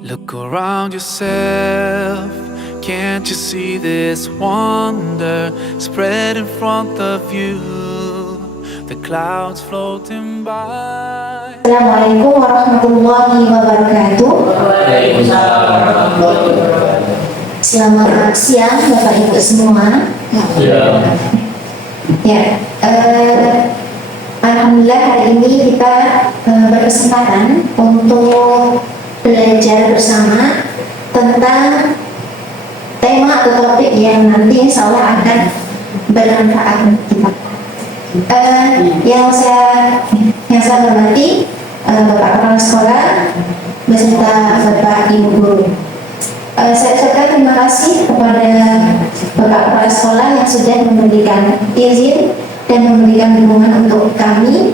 Look around yourself, can't you see this wonder spread in front of you? The clouds floating by. Assalamualaikum warahmatullahi wabarakatuh. Selamat siang Bapak Ibu semua. Alhamdulillah hari ini kita berkesempatan untuk belajar bersama tentang tema atau topik yang nanti insya Allah akan bermanfaat kita. Yang saya hormati Bapak Kepala Sekolah beserta Bapak Ibu Guru. Saya ucapkan terima kasih kepada Bapak Kepala Sekolah yang sudah memberikan izin dan memberikan dukungan untuk kami.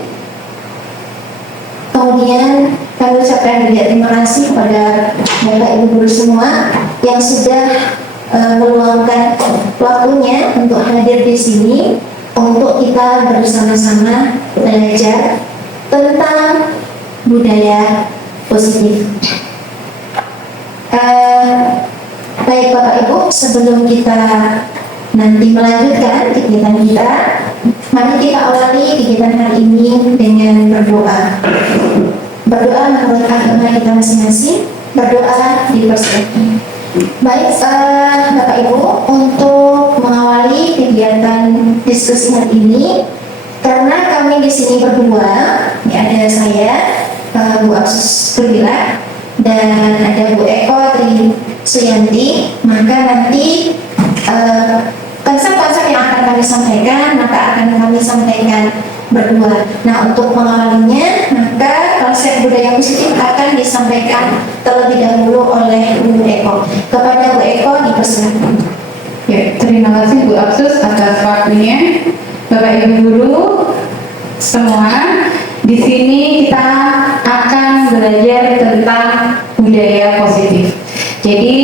Kemudian kami ucapkan juga terima kasih kepada Bapak Ibu Guru semua yang sudah meluangkan waktunya untuk hadir di sini untuk kita bersama-sama belajar tentang budaya positif. Baik Bapak Ibu, sebelum kita nanti melanjutkan kegiatan kita, mari kita awali kegiatan hari ini dengan berdoa. Berdoa menurut agama kita masing-masing, berdoa dipersilakan. Baik Bapak Ibu, untuk mengawali kegiatan diskusi hari ini, karena kami di sini berdua, ada saya Bu Aksus Purwila dan ada Bu Eko Tri Suyanti, maka nanti konsep-konsep yang akan kami sampaikan akan kami sampaikan berdua. Nah, untuk mengawalinya, maka konsep budaya positif akan disampaikan terlebih dahulu oleh Bu Eko. Kepada Bu Eko dipersilakan. Ya, terima kasih Bu Aksus atas waktunya. Bapak Ibu Guru semua, di sini kita akan belajar tentang budaya positif. Jadi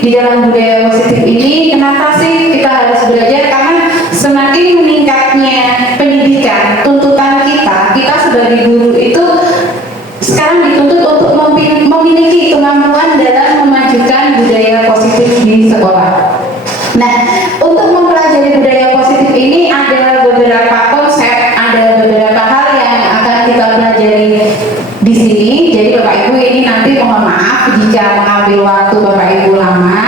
di dalam budaya positif ini, kenapa sih kita harus belajar? Karena semakin meningkatnya pendidikan, tuntutan kita sebagai guru itu sekarang dituntut untuk memiliki kemampuan dalam memajukan budaya positif di sekolah. Nah, untuk mempelajari budaya positif ini ada beberapa konsep, ada beberapa hal yang akan kita pelajari di sini. Jadi Bapak Ibu ini nanti mohon maaf jika mengambil waktu Bapak Ibu lama.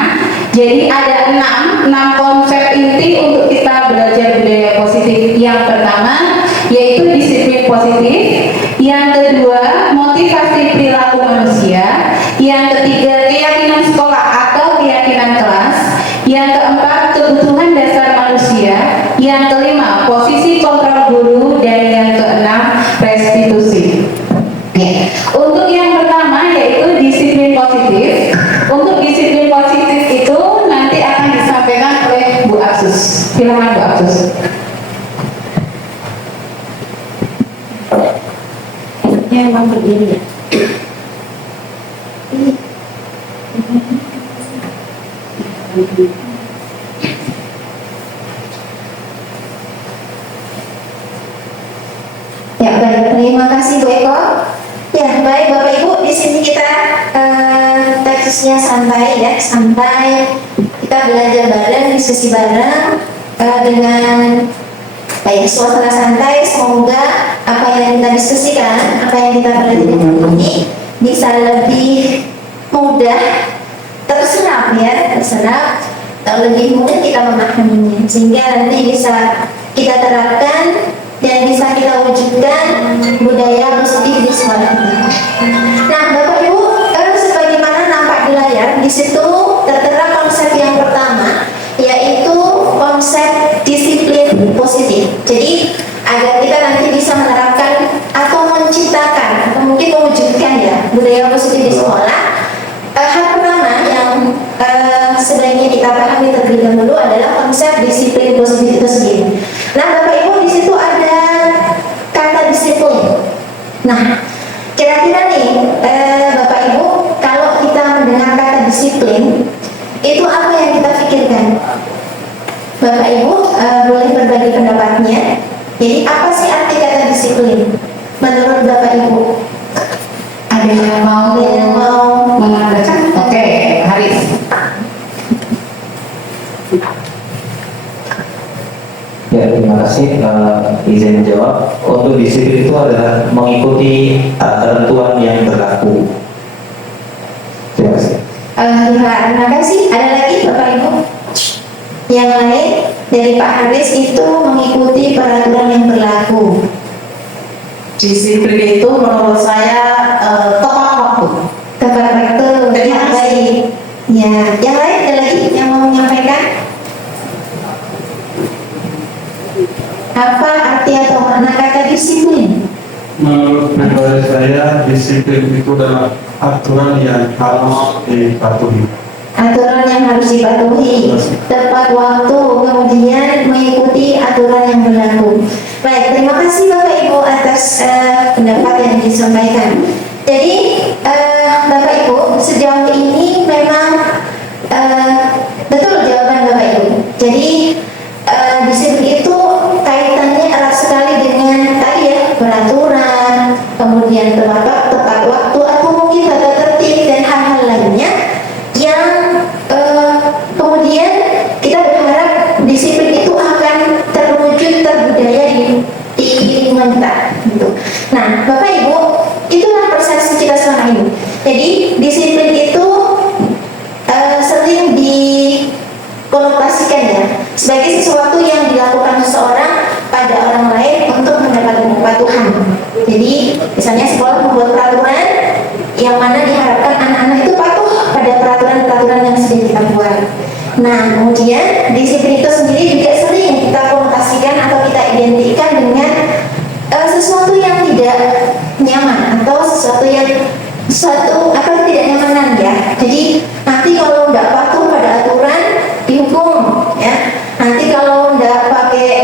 Jadi ada 6 konsep inti untuk kita belajar budaya positif. Yang pertama yaitu disiplin positif, yang kedua motivasi perilaku manusia, yang ketiga keyakinan sekolah atau keyakinan kelas, yang keempat kebutuhan dasar manusia, yang kelima posisi kontrol guru, dan yang keenam restitusi. Untuk yang pertama yaitu disiplin positif. Untuk disiplin positif itu nanti akan disampaikan oleh Bu Aksus. Silakan Bu Aksus. Ya, memang berdiri ya. Ya, baik, terima kasih Bu Eko. Ya, baik Bapak Ibu, di sini kita teksnya santai ya, santai. Kita belajar bareng, diskusi bareng dengan baik suasana santai. Semoga apa yang kita diskusikan, apa yang kita pelajari ini bisa lebih mudah terserap ya, terserap, lebih mudah kita memahaminya, sehingga nanti bisa kita terapkan dan bisa kita wujudkan budaya positif di sekolah kita. Nah, Bapak Ibu, sebagaimana nampak di layar, di situ tertera konsep yang pertama, yaitu konsep disiplin positif. Jadi agar kita nanti bisa menerapkan atau menciptakan atau mungkin mewujudkan ya budaya positif di sekolah, hal pertama yang sebaiknya kita pahami terlebih dahulu adalah konsep disiplin positif itu sendiri. Nah, Bapak Ibu, di situ ada kata disiplin. Nah, kira-kira nih Bapak Ibu, kalau kita mendengar kata disiplin, itu apa yang kita pikirkan? Bapak Ibu boleh berbagi pendapatnya. Jadi apa sih arti kata disiplin menurut Bapak Ibu? Ada yang mau mengatakan kasih izin menjawab. Untuk disiplin itu adalah mengikuti ketentuan yang berlaku. Terima kasih. Terima kasih. Ada lagi Bapak Ibu? Yang lain dari Pak Haris itu mengikuti peraturan yang berlaku. Disiplin itu menurut saya tepat waktu. Tepat waktu. Yang baik. Ya, yang lain ada lagi yang mau menyampaikan? Apa arti atau makna kata disiplin? Menurut pribadi saya, disiplin itu adalah aturan yang harus dipatuhi. Aturan yang harus dipatuhi, tepat waktu, kemudian mengikuti aturan yang berlaku. Baik, terima kasih Bapak Ibu atas pendapat yang disampaikan. Jadi Bapak Ibu, sejauh ini memang betul jawaban Bapak Ibu. Jadi disiplin itu kaitannya erat sekali dengan tadi ya, peraturan, kemudian tepat waktu, atau mungkin tata tertib dan hal-hal lainnya yang kemudian kita berharap disiplin itu akan terwujud, terbudaya di lingkungan kita gitu. Nah Bapak Ibu, itulah persepsi kita selama ini. Jadi disiplin itu sering dikonotasikan ya sebagai sesuatu yang dilakukan seseorang pada orang lain untuk mendapatkan kepatuhan. Jadi misalnya sekolah membuat peraturan yang mana diharapkan anak-anak itu patuh pada peraturan-peraturan yang sudah kita buat. Nah kemudian disiplin itu sendiri juga sering kita konotasikan atau kita identikan dengan sesuatu yang tidak nyaman atau sesuatu atau tidak nyamanan ya. Jadi nanti kalau nggak patuh pada aturan dihukum ya. Nanti kalau nggak pakai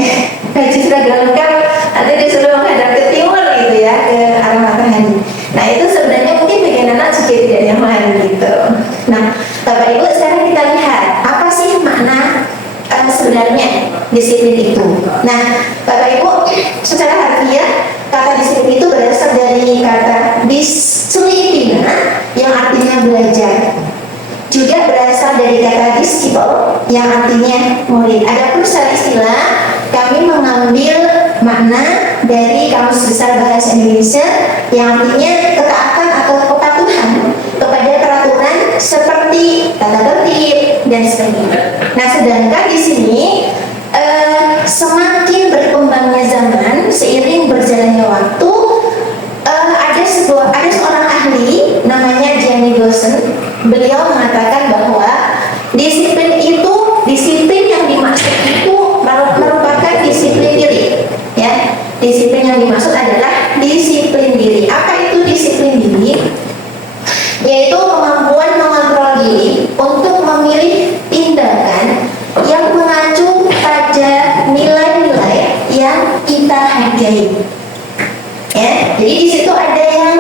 baju seragam lengkap nanti disuruh menghadap ke timur gitu ya, ke arah matahari. Nah itu sebenarnya mungkin bagi anak juga tidak nyaman gitu. Nah Bapak Ibu, sekarang kita lihat apa sih makna sebenarnya disiplin itu. Nah Bapak Ibu, secara harfiah kata disiplin itu berasal dari kata disiplina yang artinya belajar. Juga berasal dari kata disciple yang artinya murid. Adapun secara istilah kami mengambil makna dari Kamus Besar Bahasa Indonesia yang artinya ketaatan atau kepatuhan kepada peraturan seperti tata tertib dan sebagainya. Nah, sedangkan di sini semakin berkembangnya zaman seiring berjalannya waktu, ada seorang ahli namanya Jenny Gosen. Beliau mengatakan bahwa disiplin yang dimaksud itu merupakan disiplin diri ya. Disiplin yang dimaksud adalah disiplin diri. Apa itu disiplin diri? Yaitu kemampuan mengontrol diri untuk memilih tindakan yang mengacu pada nilai-nilai yang kita hargai. Ya, jadi di situ ada yang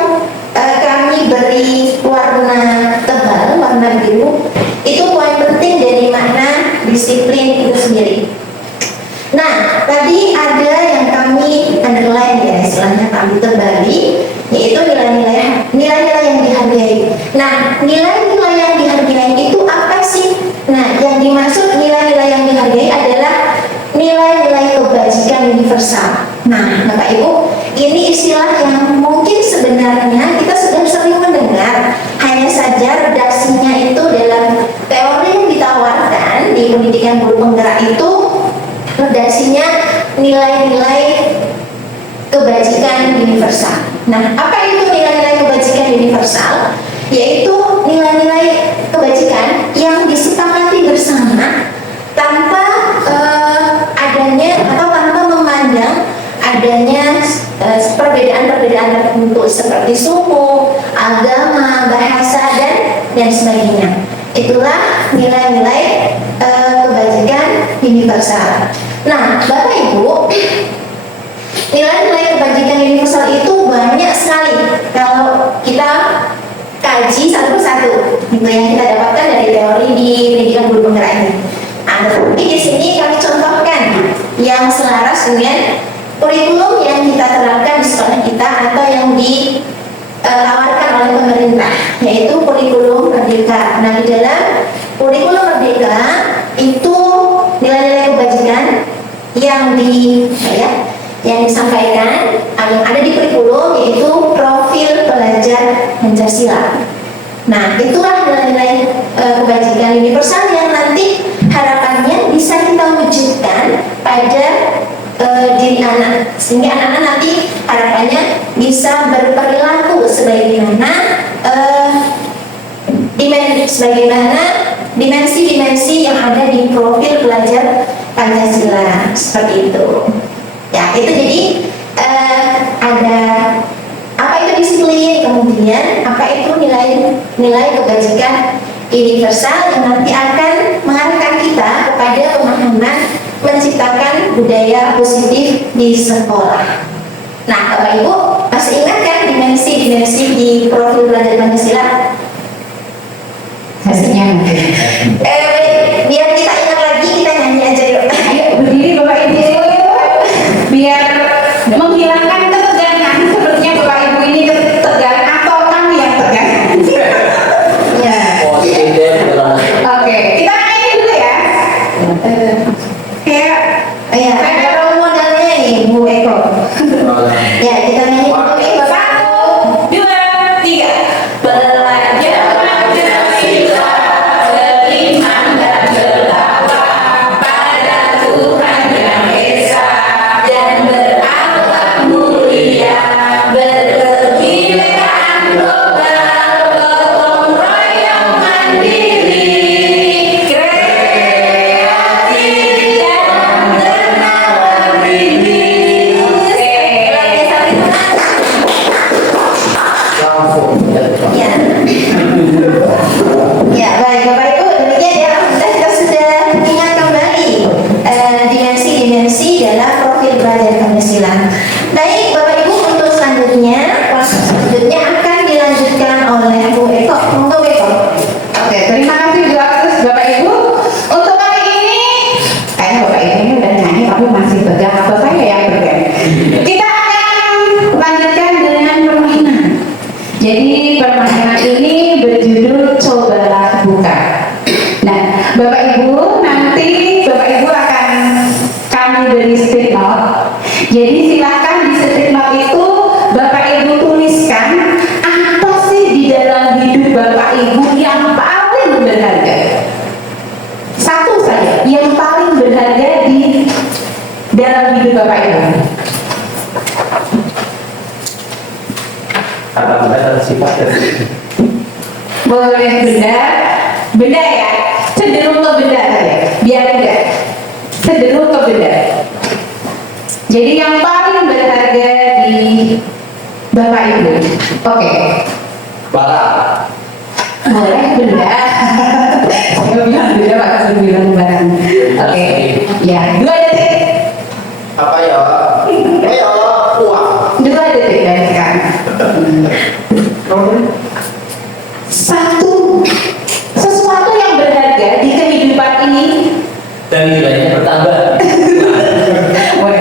kami beri warna tebal, warna biru. Itu poin penting dari makna disiplin itu sendiri. Nah, tadi ada yang kami underline ya, istilahnya kami tebali, yaitu nilai-nilai yang dihargai. Nah, nilai-nilai yang dihargai itu apa sih? Nah, yang dimaksud nilai-nilai yang dihargai adalah nilai-nilai kebajikan universal. Nah, Bapak Ibu, ini istilah yang mungkin sebenarnya kita sudah sering mendengar, hanya saja redaksinya itu dalam teori yang ditawarkan di pendidikan guru penggerak itu redaksinya nilai-nilai kebajikan universal. Nah, apa itu nilai-nilai kebajikan universal? Yaitu nilai-nilai kebajikan yang disepakati bersama tanpa adanya atau tanpa memandang adanya perbedaan-perbedaan tertentu seperti suku, agama, bahasa dan sebagainya. Itulah nilai-nilai kebajikan universal. Nah, Bapak Ibu, nilai-nilai kebajikan universal itu banyak sekali kalau kita kaji satu persatu, gitu yang kita dapatkan dari teori di pendidikan guru penggerak ini. Nah, tapi di sini kami contohkan yang selaras dengan kurikulum yang kita terapkan di sekolah kita atau yang ditawarkan oleh pemerintah, yaitu kurikulum Merdeka. Nah, di dalam kurikulum Merdeka itu nilai-nilai kebajikan yang disampaikan yang ada di kurikulum, yaitu profil pelajar Pancasila. Nah, itulah nilai-nilai kebajikan universal yang nanti harapannya bisa kita wujudkan pada diri anak, sehingga anak-anak nanti harapannya bisa berperilaku sebagaimana dimensi-dimensi yang ada di profil pelajar Pancasila, seperti itu. Ya, itu jadi ada apa itu disiplin, kemudian apa itu nilai kebajikan universal yang nanti akan mengarahkan kita kepada pemahaman menciptakan budaya positif di sekolah. Nah, Bapak Ibu masih ingat kan dimensi-dimensi di profil pelajar Pancasila? Hasilnya Biar kita ingat lagi, kita nyanyi aja yuk. ayo berdiri Bapak Ibu, biar menghilangkan ketegangan. Sepertinya Bapak Ibu ini tegang atau kami yang tegang. Ya. Oke, kita nyanyi dulu ya. Kayak Ya, ada role modelnya nih, Bu Eko. Ya, kita nyanyi dulu nih, Bapak. 1, 2, 3. Belajar Pancasila, beriman dan bertakwa pada Tuhan Yang Esa, dan berakhlak mulia, berkebinekaan global, gotong royong mandiri, kreatif dan dermawan diri. Ya. Ya, baik Bapak Ibu, demikian ya. Kita sudah ingat kembali dimensi-dimensi dalam profil pelajar Pancasila. Baik Bapak Ibu, untuk selanjutnya akan dilanjutkan oleh Bu Eko. Untuk Bu Eko. Oke, terima kasih Bu Akses, Bapak Ibu. Untuk kali ini, kayaknya Bapak Ibu ini udah nyanyi tapi masih tegang atau saya yang tegang. Kita akan lanjutkan dengan permainan. Jadi permainan ini berjudul Cobalah Buka. Nah, Bapak Ibu, nanti Bapak Ibu akan kami beri stick note. Jadi silakan di stick note itu Bapak Ibu tuliskan apa sih di dalam hidup Bapak Ibu yang paling berharga. Satu saja yang paling berharga di dalam hidup Bapak Ibu. Kata benda dan sifat ya. Boleh benda ya, cenderung ke benda saja, biar enggak cenderung ke benda. Jadi yang paling berharga di Bapak Ibu. Oke. Barang. Boleh benda. Saya bilang benda, Pak Kasur bilang barang. Oke. Ya, 2 detik. Apa ya? Ayo, uang. 2 detik dari sekarang. 1. Sesuatu yang berharga di kehidupan ini. Dan nilainya bertambah. Boleh.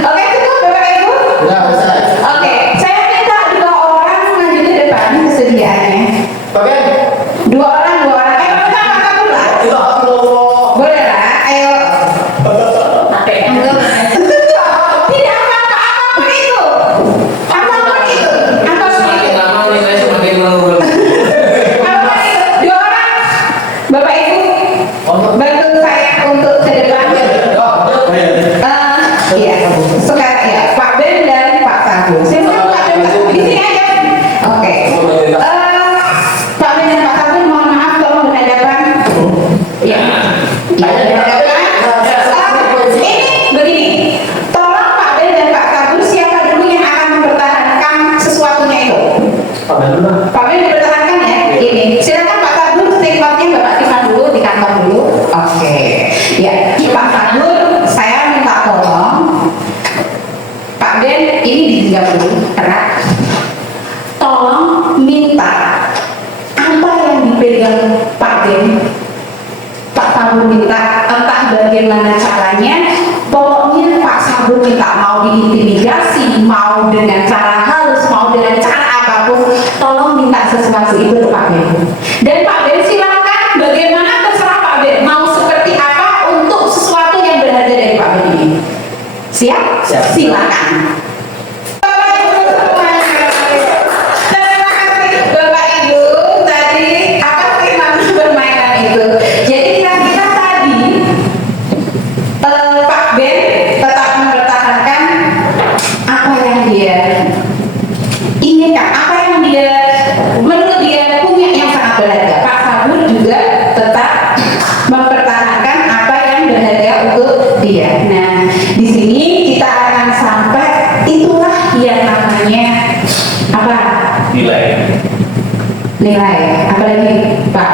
Oke, cukup Bapak Ibu. Enggak usah. Oke, saya minta 2 orang maju ke depan kesediaannya. Oke. 2 orang. Ayo pertama kamu lah. Ya Allah. Boleh lah. Ayo. Tidak apa-apa, apapun itu. Apapun itu. Apapun itu. 2 orang. Bapak Ibu, bantu saya untuk ke depan. Iya. Sekarang ya, Pak Ben dan Pak Sabu. Silakan Pak Ben, di sini aja. Oke. Pak Ben dan Pak Sabu, mohon maaf tolong berhadapan. Iya. Berhadapan. Ini begini. Tolong Pak Ben dan Pak Sabu, siapa dulu yang akan mempertahankan sesuatunya itu? Pak Ben dipertahankan ya. Ini. Silakan Pak Sabu, statementnya Bapak simpan dulu di kantor dulu. Oke. Ya, Pak Sabu, saya minta tolong. Pak Ben, ini ditinggal dulu karena tolong minta apa yang dipegang Pak Ben. Pak Sabu minta entah bagaimana caranya. Pokoknya Pak Sabu minta mau diintimidasi, mau dengan cara halus, mau dengan cara apapun, tolong minta sesuatu itu Pak Ben. Dan Pak Ben silakan bagaimana terserah Pak Ben mau seperti apa untuk sesuatu Siap. Silakan. Bapak Ibu semuanya. Terima kasih Bapak Ibu tadi apa sih nama permainan itu? Jadi kira-kira tadi Pak Ben tetap mempertahankan apa yang dia inginkan, apa yang dia menurut dia punya yang sangat berharga. Pak Sabur juga tetap mempertahankan apa yang berharga untuk dia. Nah, di sini kita akan sampai itulah yang namanya apa? Nilai. Nilai. Apa lagi, Pak?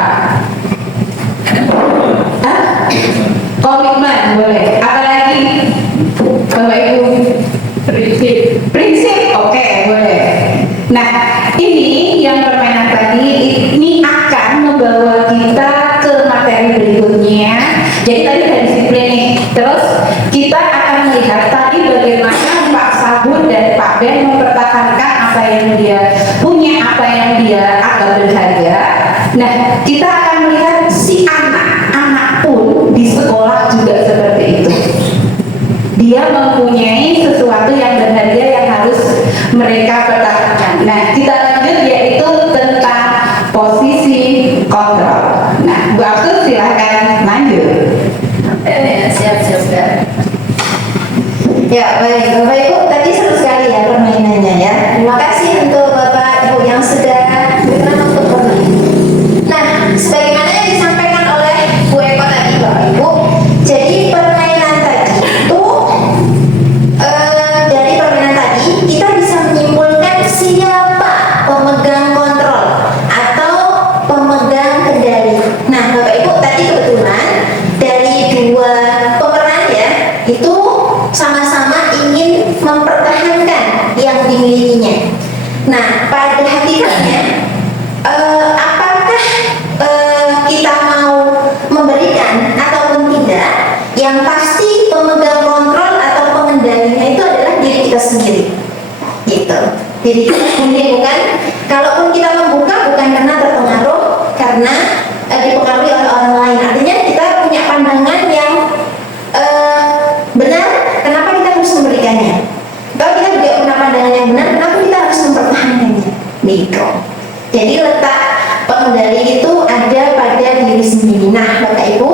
Hah? Komitmen boleh. Apa lagi? Bapak Ibu? Prinsip. Prinsip, oke, boleh. Nah, ini yang permainan tadi ini akan membawa kita ke materi berikutnya. Jadi tadi ada disiplin nih. Terus kita akan melihat tadi bagaimana Pak Sabur dan Pak Ben mempertahankan apa yang dia punya, apa yang dia anggap berharga. Nah, kita akan melihat si anak pun di sekolah juga seperti itu. Dia mempunyai sesuatu yang berharga yang harus mereka pertahankan. Nah, kita lanjut yaitu tentang posisi kontrol. Nah, Bu Abdul silahkan lanjut. Siap. Ya, baik Bapak Ibu, tadi seru sekali ya permainannya ya. Terima kasih untuk Bapak Ibu yang sudah berkenan untuk bermain. Nah, sebagaimana yang disampaikan oleh Bu Eko tadi Bapak Ibu, jadi permainan tadi itu dari permainan tadi kita bisa menyimpulkan siapa pemegang kontrol atau pemegang kendali. Nah, Bapak Ibu tadi kebetulan dari dua pemeran ya itu sama-sama ingin mempertahankan yang dimilikinya. Nah, pada hakikatnya apakah kita mau memberikan ataupun tidak, yang pasti pemegang kontrol atau pengendalinya itu adalah diri kita sendiri. Gitu. Diri kita sendiri, bukan kalaupun kita membuka bukan karena terpengaruh, karena dipengaruhi oleh orang lain. Artinya kita punya pandangan yang benar, kenapa kita harus memberikannya? Kalau kita juga punya pandangan yang benar, kenapa kita harus mempertahankannya? Gitu. Jadi letak pengendali itu ada pada diri sendiri. Nah, Bapak Ibu,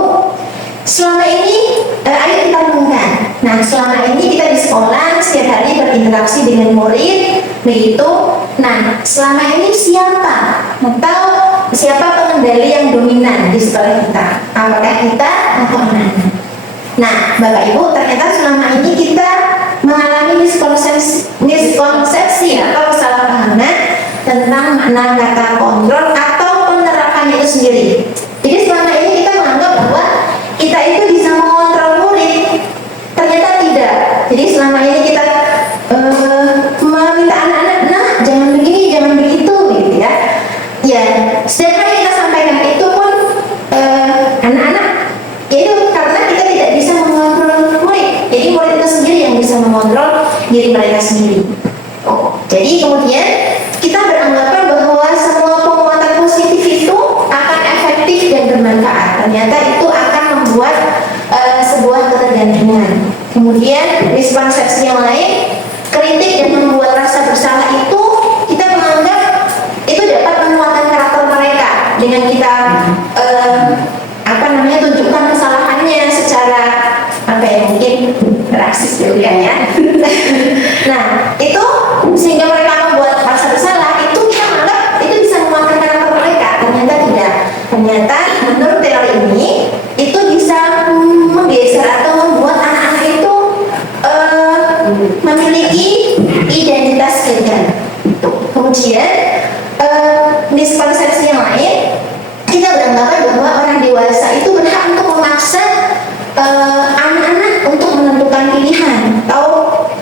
selama ini ayo kita renungkan. Nah, selama ini kita di sekolah setiap hari berinteraksi dengan murid, begitu. Nah, selama ini siapa atau siapa pengendali yang dominan di sekolah kita? Apakah kita atau anak-anak? Nah, Bapak Ibu, ternyata selama ini kita mengalami miskonsepsi atau kesalahpahaman tentang makna kata kontrol atau penerapannya itu sendiri. Jadi selama ini kita menganggap bahwa kita itu bisa mengontrol murid, ternyata tidak. Jadi selama ini kita meminta anak-anak, nah jangan begini, jangan begitu, gitu ya. Ya, setiap hari kita sampaikan itu pun anak-anak, yaitu karena kita tidak bisa mengontrol murid. Jadi murid itu sendiri yang bisa mengontrol diri mereka sendiri. Jadi kemudian kita beranggapan bahwa semua penguatan positif itu akan efektif dan bermanfaat. Ternyata itu akan membuat sebuah ketergantungan. Kemudian miskonsepsi yang lain, kritik dan membuat rasa bersalah itu kita menganggap itu dapat menguatkan karakter mereka dengan kita tunjukkan kesalahannya secara mungkin rasis gitu ya. Nah, itu sehingga mereka membuat rasa bersalah, itu kita menganggap itu bisa menguatkan karakter mereka. Ternyata tidak. Ternyata menurut teori ini itu bisa menggeser atau membuat anak-anak itu memiliki identitas gagal. Kemudian miskonsepsi yang lain, kita beranggapan bahwa orang dewasa itu berhak untuk memaksa anak-anak untuk menentukan pilihan atau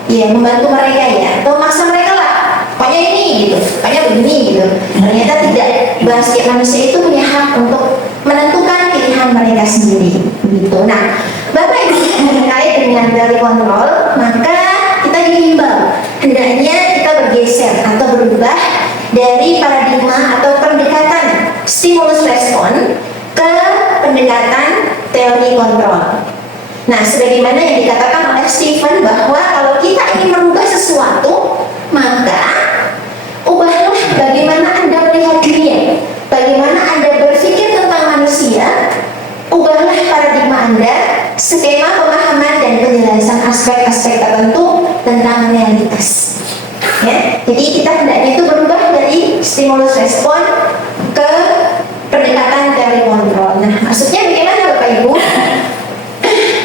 ya membantu mereka ya, atau maksa mereka lah, pokoknya ini gitu, pokoknya begini gitu. Ternyata tidak, bahwa setiap manusia itu punya hak untuk menentukan pilihan mereka sendiri begitu. Nah, Bapak Ibu terkait dengan teori kontrol, maka kita dihimbau hendaknya kita bergeser atau berubah dari paradigma atau pendekatan stimulus respon ke pendekatan teori kontrol. Nah, sebagaimana yang dikatakan oleh Stephen bahwa kalau kita ingin merubah sesuatu, maka ubahlah bagaimana Anda melihat dunia, bagaimana Anda berpikir tentang manusia, ubahlah paradigma Anda, skema pemahaman dan penjelasan aspek-aspek tertentu tentang realitas. Ya, jadi kita hendaknya itu berubah dari stimulus respon ke pendekatan dari kontrol. Nah, maksudnya bagaimana Bapak Ibu?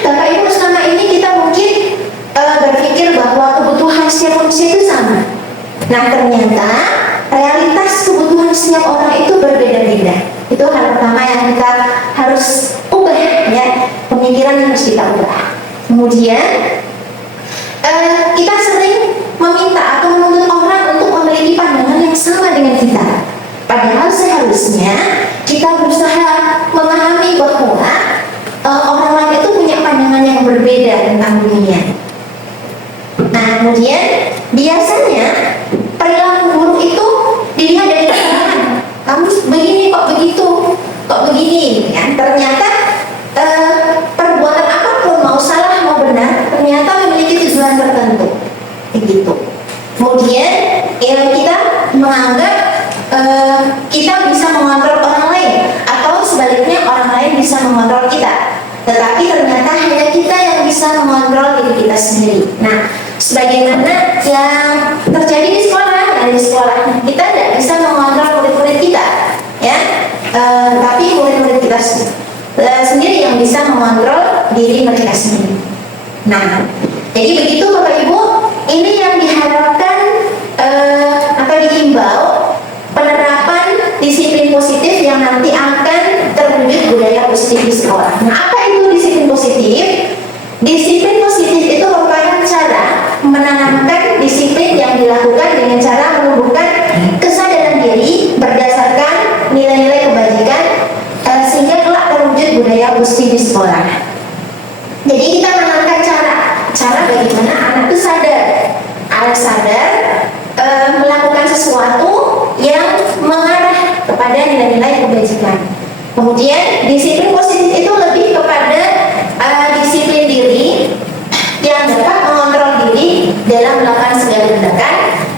Bapak Ibu selama ini kita mungkin berpikir bahwa kebutuhan setiap manusia itu sama. Nah, ternyata realitas kebutuhan setiap orang itu berbeda-beda. Itu hal pertama yang kita harus ubah, ya, pemikiran yang harus kita ubah. Kemudian kita sering meminta atau menuntut orang untuk memiliki pandangan yang sama dengan kita. Padahal seharusnya kita berusaha memahami bahwa orang lain itu punya pandangan yang berbeda tentang dunia. Nah, kemudian biasanya perilaku buruk itu dilihat dari pandangan. Kamu begini kok begitu, kok begini, kan? Ternyata perbuatan apapun, mau salah mau benar, ternyata memiliki tujuan tertentu, begitu. Kemudian kita menganggap kita bisa mengontrol orang lain, atau sebaliknya orang lain bisa mengontrol kita. Tetapi ternyata hanya kita yang bisa mengontrol diri kita sendiri. Nah, sebagaimana yang terjadi di sekolah, di sekolah kita tidak bisa mengontrol murid-murid kita, ya, tapi murid-murid kita sendiri yang bisa mengontrol diri mereka sendiri. Nah, jadi begitu Bapak Ibu, ini yang diharapkan atau dihimbau penerapan disiplin positif yang nanti akan terwujud budaya positif di sekolah. Nah, apa itu disiplin positif? Disiplin positif itu merupakan cara menanamkan disiplin yang dilakukan dengan cara menumbuhkan kesadaran diri berdasarkan nilai-nilai kebajikan sehingga kelak terwujud budaya positif di sekolah. Jadi kita menanamkan cara bagaimana anak itu sadar melakukan sesuatu yang mengarah kepada nilai-nilai kebajikan. Kemudian disiplin positif itu lebih kepada disiplin diri yang dapat mengontrol diri dalam melakukan segala tindakan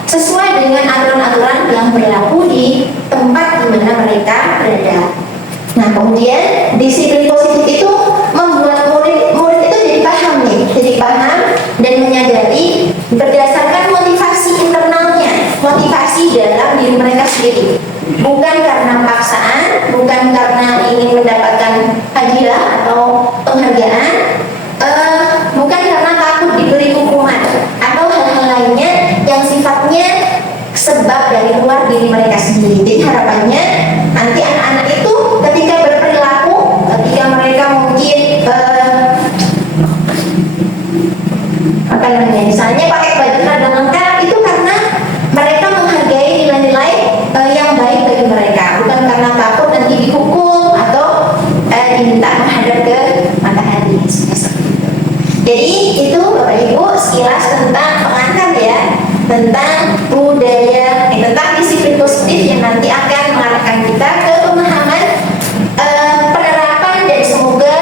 sesuai dengan aturan-aturan yang berlaku di tempat di mana mereka berada. Nah, kemudian disiplin positif itu membuat murid itu jadi paham dan menyadari berdasarkan motivasi internalnya, motivasi dalam diri mereka sendiri, bukan karena paksaan, bukan karena ingin mendapatkan hadiah atau penghargaan, bukan karena takut diberi hukuman atau hal-hal lainnya yang sifatnya sebab dari luar diri mereka sendiri. Jadi harapannya nanti anak-anak itu ketika berperilaku, ketika mereka mungkin misalnya pakai baju seragam lengkap, itu karena mereka menghargai nilai-nilai yang baik bagi mereka, bukan karena takut nanti dihukum atau diminta menghadap ke matahari. Jadi itu Bapak Ibu sekilas tentang pengantar, ya, tentang budaya, tentang disiplin positif yang nanti akan mengarahkan kita ke pemahaman penerapan dan semoga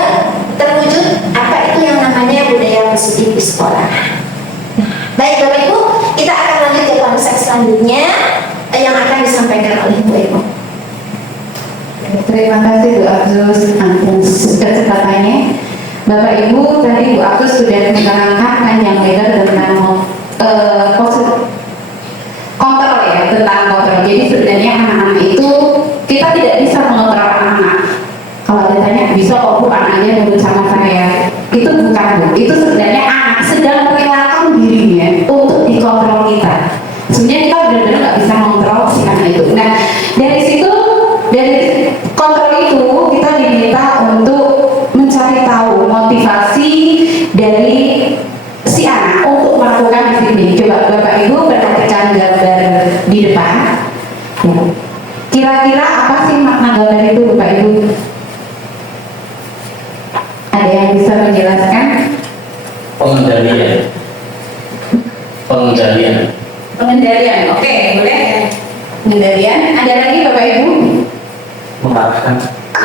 terwujud apa itu yang namanya budaya positif di sekolah. Baik Bapak Ibu, kita akan lanjut ke konsep selanjutnya yang akan disampaikan oleh Bu Ibu. Terima kasih Bu Agus atas kesempatannya. Bapak Ibu, tadi Bu Agus sudah menerangkan panjang lebar tentang kontrol, ya, tentang kontrol. Jadi sebenarnya anak-anak itu kita tidak bisa mengontrol anak. Kalau ditanya bisa kok Bu anaknya nurut sama saya, itu bukan Bu. Itu sebenarnya anak sedang merelakan dirinya untuk dikontrol kita. Sebenarnya kita benar-benar nggak bisa mengontrol si anak itu. Nah, dari situ, dari kontrol itu kita diminta untuk mencari tahu motivasi dari si anak untuk melakukan disiplin. Coba Bapak Ibu perhatikan gambar di depan. Kira-kira apa sih makna gambar itu Bapak Ibu? Ada yang bisa menjelaskan? Pengendalian, oke, boleh. Pengendalian. Ada lagi Bapak Ibu? Mengarahkan.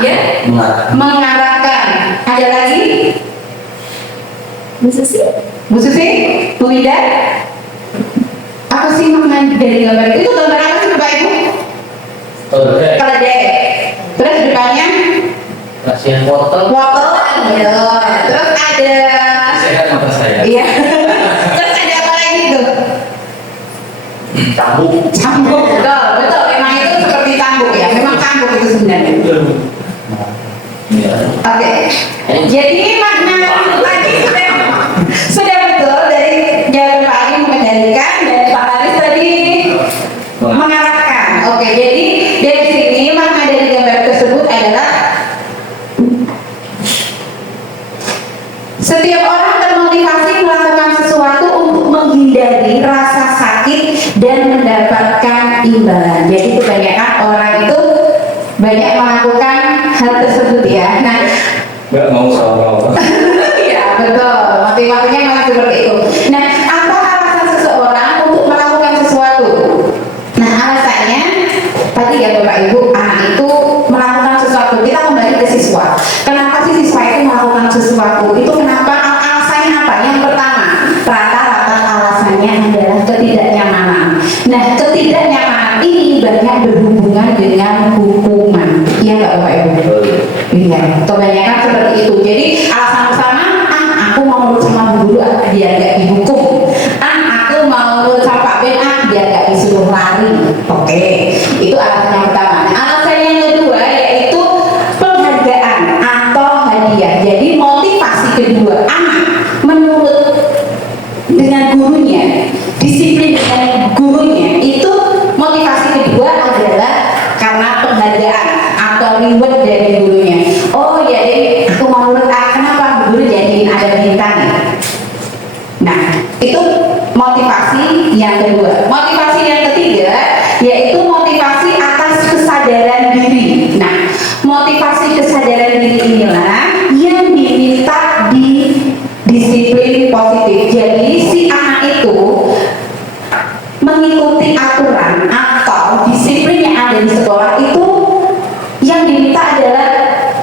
Ya? Mengarahkan. Ada lagi? Bisa sih. Bu Susi, Bu Wida, apa sih makna dari gambar itu? Itu gambar apa sih Bapak Ibu? Keledai. Terus depannya Kasihan wortel. wortel, gitu. Terus ada, Sehat mata saya. iya. Terus ada apa lagi tuh? Cambuk. Cambuk, betul, betul. Memang itu seperti cambuk ya. Memang cambuk itu sebenarnya. Iya. Oke. Jadi makna tadi sudah betul dari jawaban Pak Ali mengendalikan dan Pak Haris tadi mengarahkan. Oke, jadi dari sini makna dari gambar tersebut adalah setiap orang termotivasi melakukan sesuatu untuk menghindari rasa sakit dan mendapatkan imbalan. Jadi kebanyakan orang itu banyak melakukan hal tersebut ya. Nah, Nggak mau sama. ya betul, motivasinya memang seperti itu. Nah, apa alasan seseorang untuk melakukan sesuatu? Nah, alasannya tadi ya Bapak Ibu, anak itu melakukan sesuatu. Kita kembali ke siswa. Kenapa sih siswa itu melakukan sesuatu? Itu kenapa? Alasannya apa? Yang pertama, rata-rata alasannya adalah ketidaknyamanan. Nah, ketidaknyamanan ini banyak berhubungan dengan hukuman. Iya nggak Bapak Ibu? Iya, kebanyakan seperti itu. Jadi alasan pertama, aku mau nurut sama bu guru biar gak dihukum. Aku mau nurut sama Pak Ben biar gak disuruh lari. Oke, itu alasan yang pertama. Nah, alasan yang kedua yaitu penghargaan atau hadiah. Jadi motivasi kedua, anak menurut dengan gurunya, disiplin dengan gurunya, itu motivasi kedua adalah karena penghargaan atau reward dari gurunya. Oh ya, jadi aku mau nurut. Kenapa guru jadiin ada bintang? Nah, itu motivasi yang kedua. Motivasi yang ketiga yaitu motivasi atas kesadaran diri. Nah, motivasi kesadaran diri inilah yang diminta di disiplin positif. Jadi si anak itu mengikuti aturan atau disiplin yang ada di sekolah itu yang diminta adalah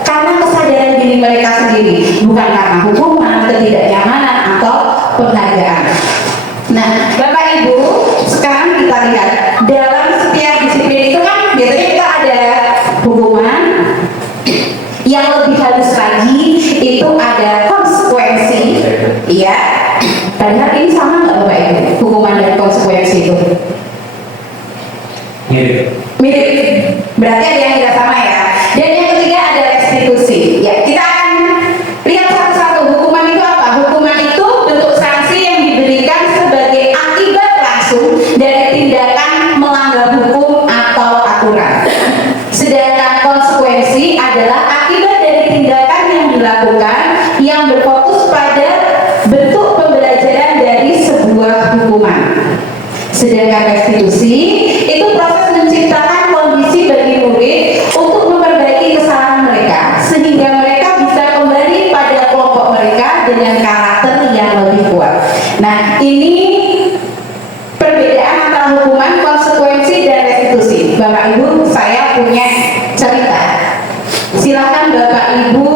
karena kesadaran diri mereka sendiri, bukan karena hukuman, ketidaknyamanan atau penghargaan. Nah, Bapak Ibu, sekarang kita lihat dalam setiap disiplin itu kan biasanya kita ada hukuman, yang lebih halus lagi itu ada konsekuensi, iya. Padahal ini sama nggak Bapak Ibu? Hukuman dan konsekuensi itu mirip. Berarti ada yang tidak sama ya. Dan yang ketiga ada restitusi. Ya, kita akan lihat satu-satu. Hukuman itu apa? Hukuman itu bentuk sanksi yang diberikan sebagai akibat langsung dari tindakan melanggar hukum atau aturan. Sedangkan konsekuensi adalah akibat dari tindakan yang dilakukan yang berfokus pada bentuk pembelajaran dari sebuah hukuman. Sedangkan restitusi itu proses menciptakan kondisi bagi murid untuk memperbaiki kesalahan mereka sehingga mereka bisa kembali pada kelompok mereka dengan karakter yang lebih kuat. Nah, ini perbedaan antara hukuman, konsekuensi, dan restitusi. Bapak Ibu, saya punya cerita. Silakan Bapak Ibu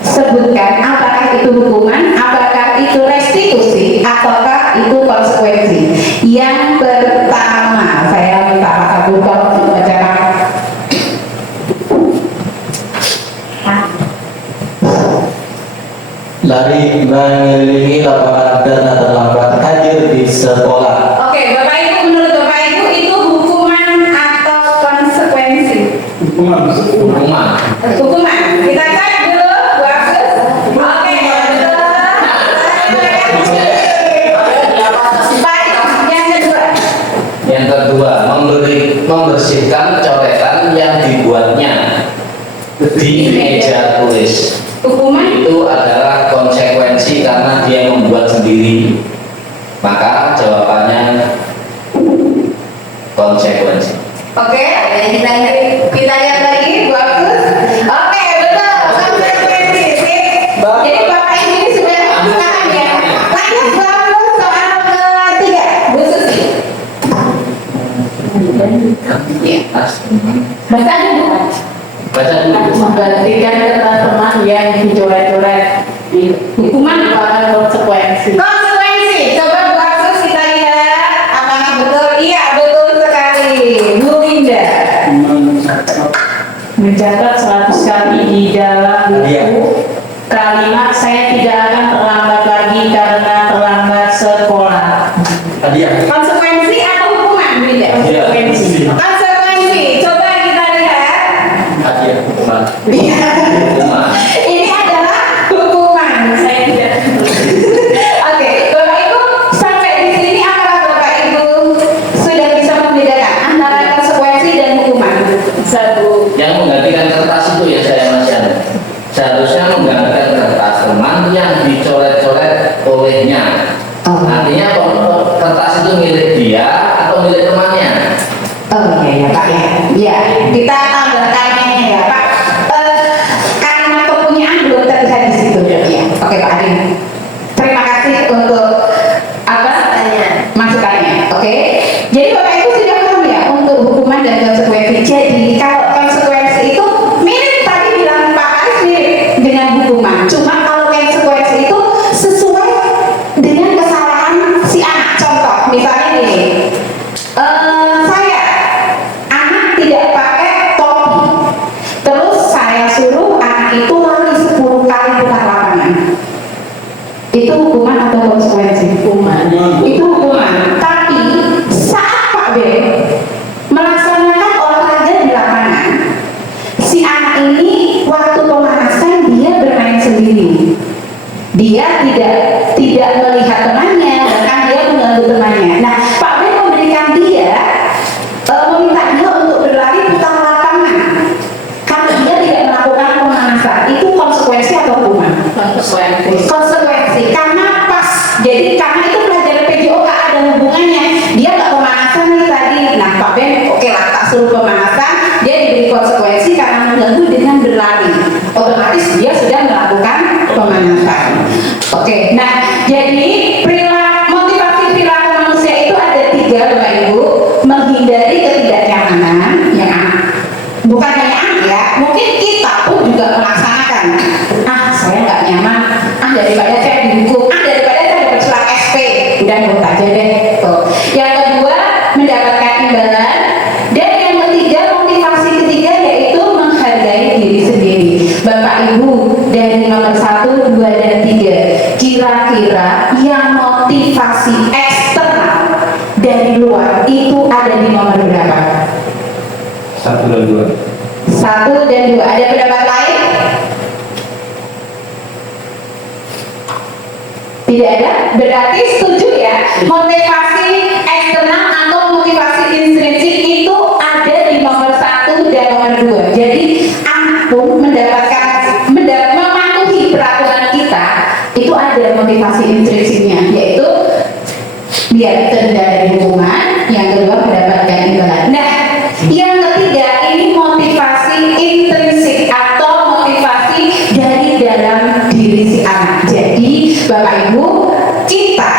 sebutkan apakah itu hukuman, apakah itu restitusi, ataukah itu konsekuensi. Yang pertama, saya minta Pak Kapolda untuk membacakan. Lari mengelilingi lapangan karena terlambat hadir di sekolah. Oke, Bapak Ibu, menurut Bapak Ibu itu hukuman atau konsekuensi? Hukuman. Hukuman. Kita cek dulu, Bu Aksus. Oke, betul. Baik, yang kedua. Yang kedua, membersihkan coretan yang dibuatnya di meja tulis. Hukuman. Itu adalah konsekuensi karena dia membuat sendiri. Maka jawabannya konsekuensi. Oke, kita lihat lagi Bu Aksus. Oke, betul. Konsekuensi. Jadi Bapak Ibu ini sudah paham ya. Lanjut Bu Aksus, soal ketiga, Bu Susi. Ya. Baca dulu. Baca dulu. Memperhatikan teman-teman yang dicoret-coret. Hukuman merupakan konsekuensi. Konsekuensi, coba Bu Aksus kita lihat apakah betul? Iya, betul sekali. Bu Indah. Mencatat 100 kali di dalam buku kalimat saya tidak akan terlambat lagi karena terlambat sekolah. Hadiah. Konsekuensi atau hukuman, Bu Indah? Konsekuensi. Konsekuensi, coba kita lihat. Hadiah. Hukuman. Iya. Hukuman. Ini adalah hukuman. Saya tidak. Oke, Bapak Ibu, sampai di sini apakah Bapak Ibu sudah bisa membedakan antara konsekuensi dan hukuman? Satu. Yang menggantikan kertas itu ya saya Mas Yan. Seharusnya menggantikan kertas teman yang dicoret-coret olehnya. Artinya kertas itu milik dia atau milik temannya. Oh iya ya Pak ya. Ya, kita tambahkan ini ya Pak. Kalimat kepunyaan belum terlihat di situ ya. Oke Pak Adin. Terima kasih untuk masukannya. Oke. Jadi Bapak Ibu sudah paham ya untuk hukuman dan konsekuensi. Jadi kalau konsekuensi itu mirip tadi bilang Pak Aris mirip dengan hukuman. Cuma kalau konsekuensi itu sesuai dengan kesalahan si anak. Contoh, misalnya gini. Saya anak tidak pakai topi. Terus saya suruh anak itu lari 10 kali putar lapangan. Itu hukuman atau konsekuensi? Hukuman. Itu hukuman. Tapi saat Pak B melaksanakan olahraga di lapangan, si anak ini waktu pemanasan dia bermain sendiri. Dia tidak melihat temannya, bahkan dia mengganggu temannya. Nah, Pak B memberikan dia meminta dia untuk berlari putar lapangan karena dia tidak melakukan pemanasan. Itu konsekuensi atau hukuman? Konsekuensi. Konsekuensi karena pas, jadi karena itu pelajaran PJOK ada hubungannya. Dia nggak pemanasan nih tadi. Nah Pak Ben oke lah tak suruh pemanasan, dia diberi konsekuensi karena mengganggu dengan berlari. Otomatis dia sudah melakukan pemanasan. Oke, nah jadi motivasi perilaku manusia itu ada 3 Bapak Ibu. Menghindari ketidaknyamanan yang bukan hanya anak ya, mungkin kita pun juga melaksanakan. Saya nggak nyaman, daripada saya dihukum, daripada saya dapat surat SP, udah ikut aja deh. Tuh. Yang kedua, mendapatkan imbalan. Dan yang ketiga, motivasi ketiga yaitu menghargai diri sendiri. Bapak Ibu, dari nomor 1, 2, dan 3, kira-kira yang motivasi eksternal dari luar itu ada di nomor berapa? 1 dan 2. 1 dan 2. Ada pendapat lain? Tidak ada? Berarti setuju ya? Motivasi eksternal atau motivasi intrinsik itu ada di nomor 1 dan nomor 2. Jadi anak pun mematuhi peraturan kita itu ada motivasi intrinsiknya, yaitu biar terhindar dari hukuman, yang kedua mendapatkan imbalan. Nah, yang ketiga ini motivasi intrinsik atau motivasi dari dalam diri si anak. Jadi Bapak Ibu, kita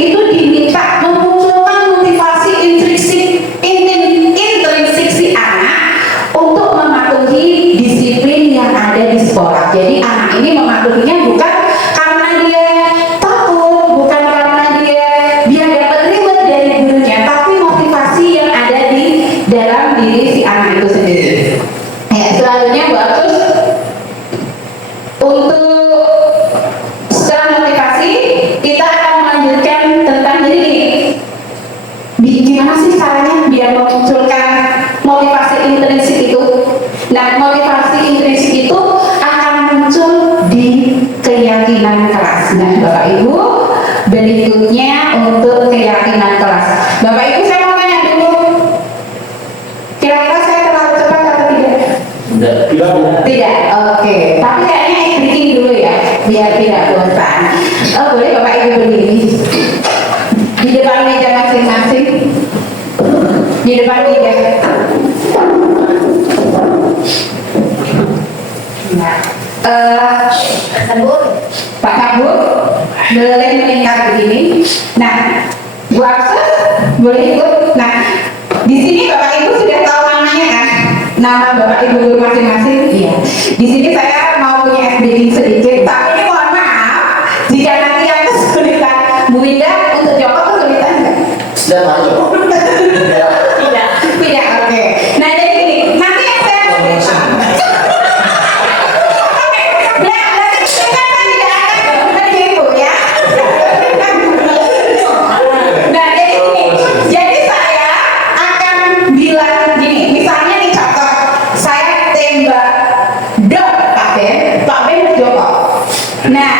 itu diminta memunculkan motivasi intrinsik si anak untuk mematuhi disiplin yang ada di sekolah. Jadi anak ini mematuhinya bukan karena dia takut, bukan karena dia biar dapat reward dari gurunya, tapi motivasi yang ada di dalam diri si anak itu sendiri. Ya, selanjutnya bagus untuk setelah motivasi kita akan melanjutkan tentang diri. Gimana sih caranya biar memunculkan motivasi intrinsik itu? Nah, motivasi intrinsik itu akan muncul di keyakinan kelas. Nah, Bapak Ibu, berikutnya untuk keyakinan kelas. Bapak Ibu, saya mau tanya dulu. Kira-kira saya terlalu cepat atau tidak? Tidak. Oke. Tapi kayaknya breaking dulu ya, biar tidak bosan. Boleh Bapak Ibu berdiri di depan meja masing-masing. Di depan meja. Pak Kabur boleh meningkat begini. Nah, Bu Akses boleh ikut. Nah, di sini Bapak Ibu sudah tahu namanya kan? Nama Bapak Ibu guru masing-masing. Iya. Di sini saya mau punya SBD sedikit, tapi ini mohon maaf maju. Ya. Tidak, oke. Nah jadi gini, nanti yang saya jadi saya akan bilang gini, misalnya nih contoh, saya tembak dok Pak Ben berjokok. Nah,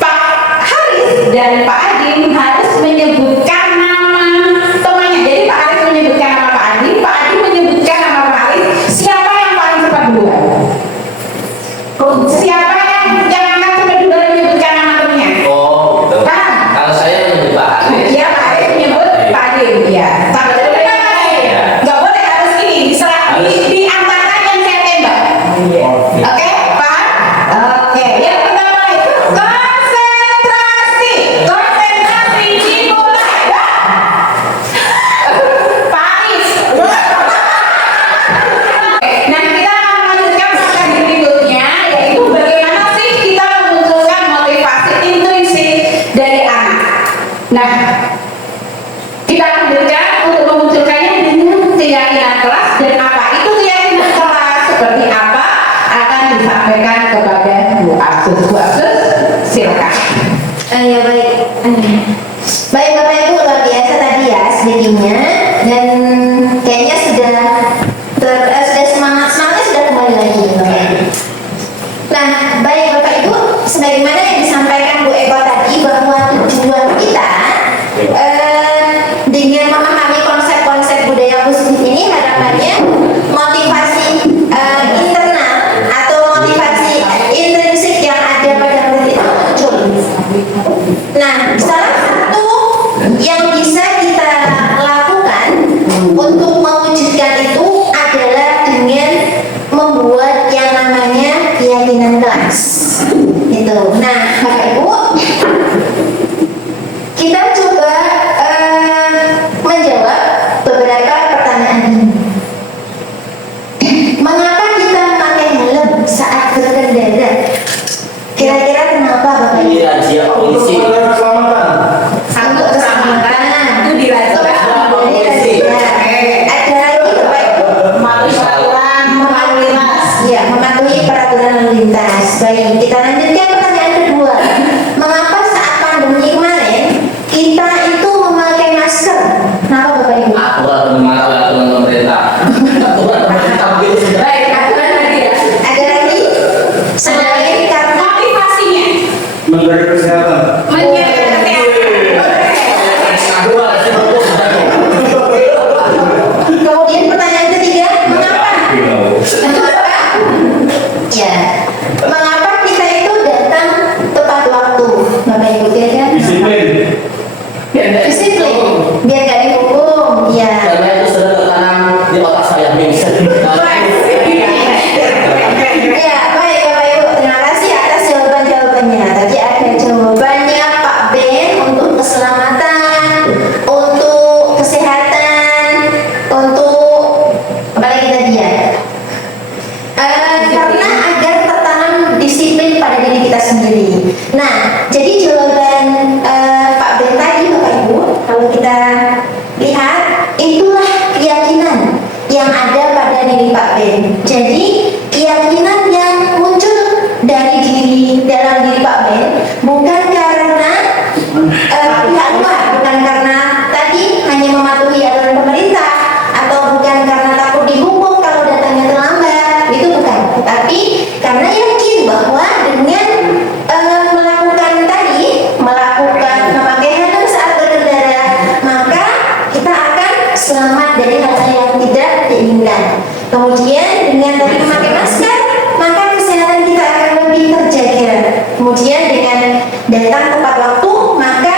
Pak Haris dan Pak Adi harus menyebutkan nama temannya. Jadi Pak Haris menyebutkan nama Pak Adi menyebutkan nama Pak Haris. Siapa yang paling cepat duluan? Siapa yang akan cepat duluan menyebutkan nama temannya? Oh, gitu. Kan? Kalau saya menyebut Pak Haris. Ya, Pak Haris menyebut Pak Adi. Ya. Sampai dulu nggak boleh harus ini diserah di antara yang saya tembak. Oke, Pak? Oke, yang pertama itu konsentrasi dimulai. Pak Aris. Nah, kita akan melanjutkan materi berikutnya, yaitu bagaimana sih kita memunculkan motivasi intrinsik dari anak. Nah, kita akan berikan untuk memunculkannya dengan keyakinan keras, dan apa itu keyakinan keras, seperti apa akan disampaikan kepada Bu Aksus. Bu Aksus, silakan. Ya baik. Baik Bapak Ibu, luar biasa tadi ya sedikitnya, dan kayaknya sudah semangatnya sudah kembali lagi Bapak Ibu. Nah, baik Bapak Ibu, sebagaimana yang disampaikan Bu Eko tadi, bahwa tujuan kita dengan memahami konsep-konsep budaya positif ini, harapannya motivasi internal atau motivasi intrinsik yang ada pada murid itu muncul. Nah, salah satu yang bisa kita lakukan untuk mewujudkan itu adalah dengan membuat yang namanya keyakinan kelas. Itu. Nah, Bapak Ibu, kita coba menjawab beberapa pertanyaan ini. Mengapa kita memakai helm saat berkendara? Kira-kira kenapa Bapak Ibu? Ini razia polisi. Untuk keselamatan. Itu dirasakan. Ada lagi Bapak Ibu, Mematuhi peraturan lalu lintas. ya, mematuhi peraturan lalu lintas. Baik, kita lanjutkan pertanyaan kedua. Mengapa saat pandemi kemarin kita itu memakai masker? Kenapa Bapak Ibu? Aturan pemerintah. Aturan pemerintah begitu. Baik, aturan lagi ya. Ada lagi? Selain karena Motivasinya menjaga kesehatan. menjaga kemudian pertanyaan ketiga, mengapa? Ya, mengapa kita itu datang tepat waktu, Bapak Ibu? Kira-kira Disiplin. disiplin, biar gak dihukum. Ya. Karena itu sudah tertanam di otak saya nih. Ya, baik Bapak Ibu, terima kasih atas jawaban-jawabannya. Tadi ada jawabannya Pak Ben untuk keselamatan, untuk kesehatan, untuk apa lagi tadi ya? Karena agar tertanam disiplin pada diri kita sendiri. Nah, jadi jawaban Pak Ben tadi Bapak Ibu, kalau kita lihat, itulah keyakinan yang ada pada diri Pak Ben. Jadi keyakinan yang muncul dalam diri Pak Ben bukan karena pihak luar, bukan karena tadi hanya mematuhi aturan pemerintah, atau bukan karena takut dihukum kalau datangnya terlambat, itu bukan. Tetapi karena yakin bahwa dengan melakukan memakai helm saat berkendara, maka kita akan selamat dari hal-hal yang tidak diinginkan. Kemudian dengan tadi memakai masker, maka kesehatan kita akan lebih terjaga. Kemudian dengan datang tepat waktu, maka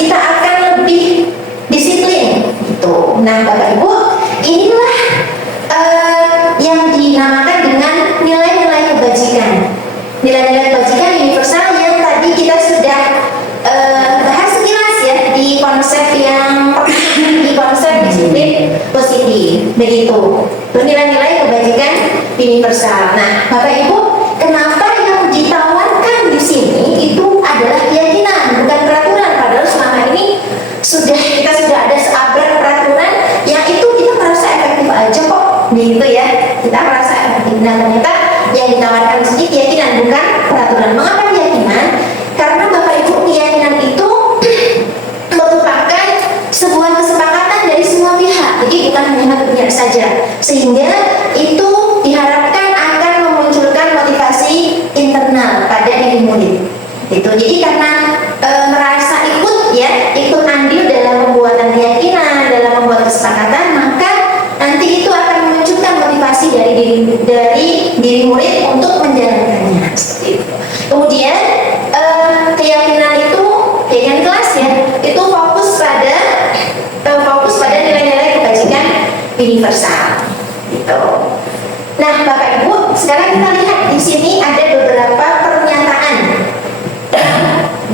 kita akan lebih disiplin. Gitu. Nah, Bapak Ibu, inilah yang dinamakan dengan nilai-nilai kebajikan. Nilai-nilai kebajikan universal yang tadi kita sudah bahas sekilas ya di konsep disiplin positif, begitu. Nilai-nilai kebajikan universal. Nah, Bapak Ibu, kenapa yang ditawarkan di sini itu adalah keyakinan, bukan peraturan? Padahal selama ini kita gitu ya. Kita merasa nah ternyata yang ditawarkan di sini keyakinan bukan peraturan. Mengapa keyakinan? Karena Bapak Ibu, keyakinan itu merupakan sebuah kesepakatan dari semua pihak, jadi bukan hanya satu pihak saja, sehingga itu diharapkan akan memunculkan motivasi internal pada diri murid. Itu jadi karena merasa ikut andil dalam pembuatan keyakinan, dalam membuat kesepakatan, maka nanti itu akan memunculkan motivasi dari diri murid untuk menjalankannya. Seperti itu. Kemudian keyakinan kelas ya, itu fokus pada nilai-nilai kebajikan universal. Gitu. Nah, Bapak Ibu, sekarang kita lihat di sini ada beberapa pernyataan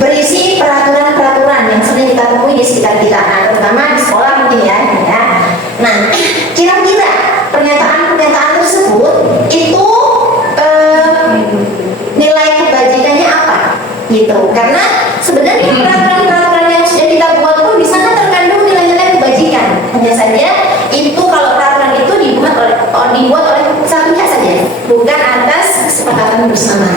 berisi peraturan-peraturan yang sering kita temui di sekitar kita, terutama di sekolah mungkin ya. Nah, kira-kira pernyataan-pernyataan tersebut itu nilai kebajikannya apa? Gitu. Karena sebenarnya peraturan-peraturan yang sudah kita buat pun di sana terkandung nilai-nilai kebajikan. Hanya saja itu kalau peraturan itu dibuat oleh satu pihak saja, bukan atas kesepakatan bersama.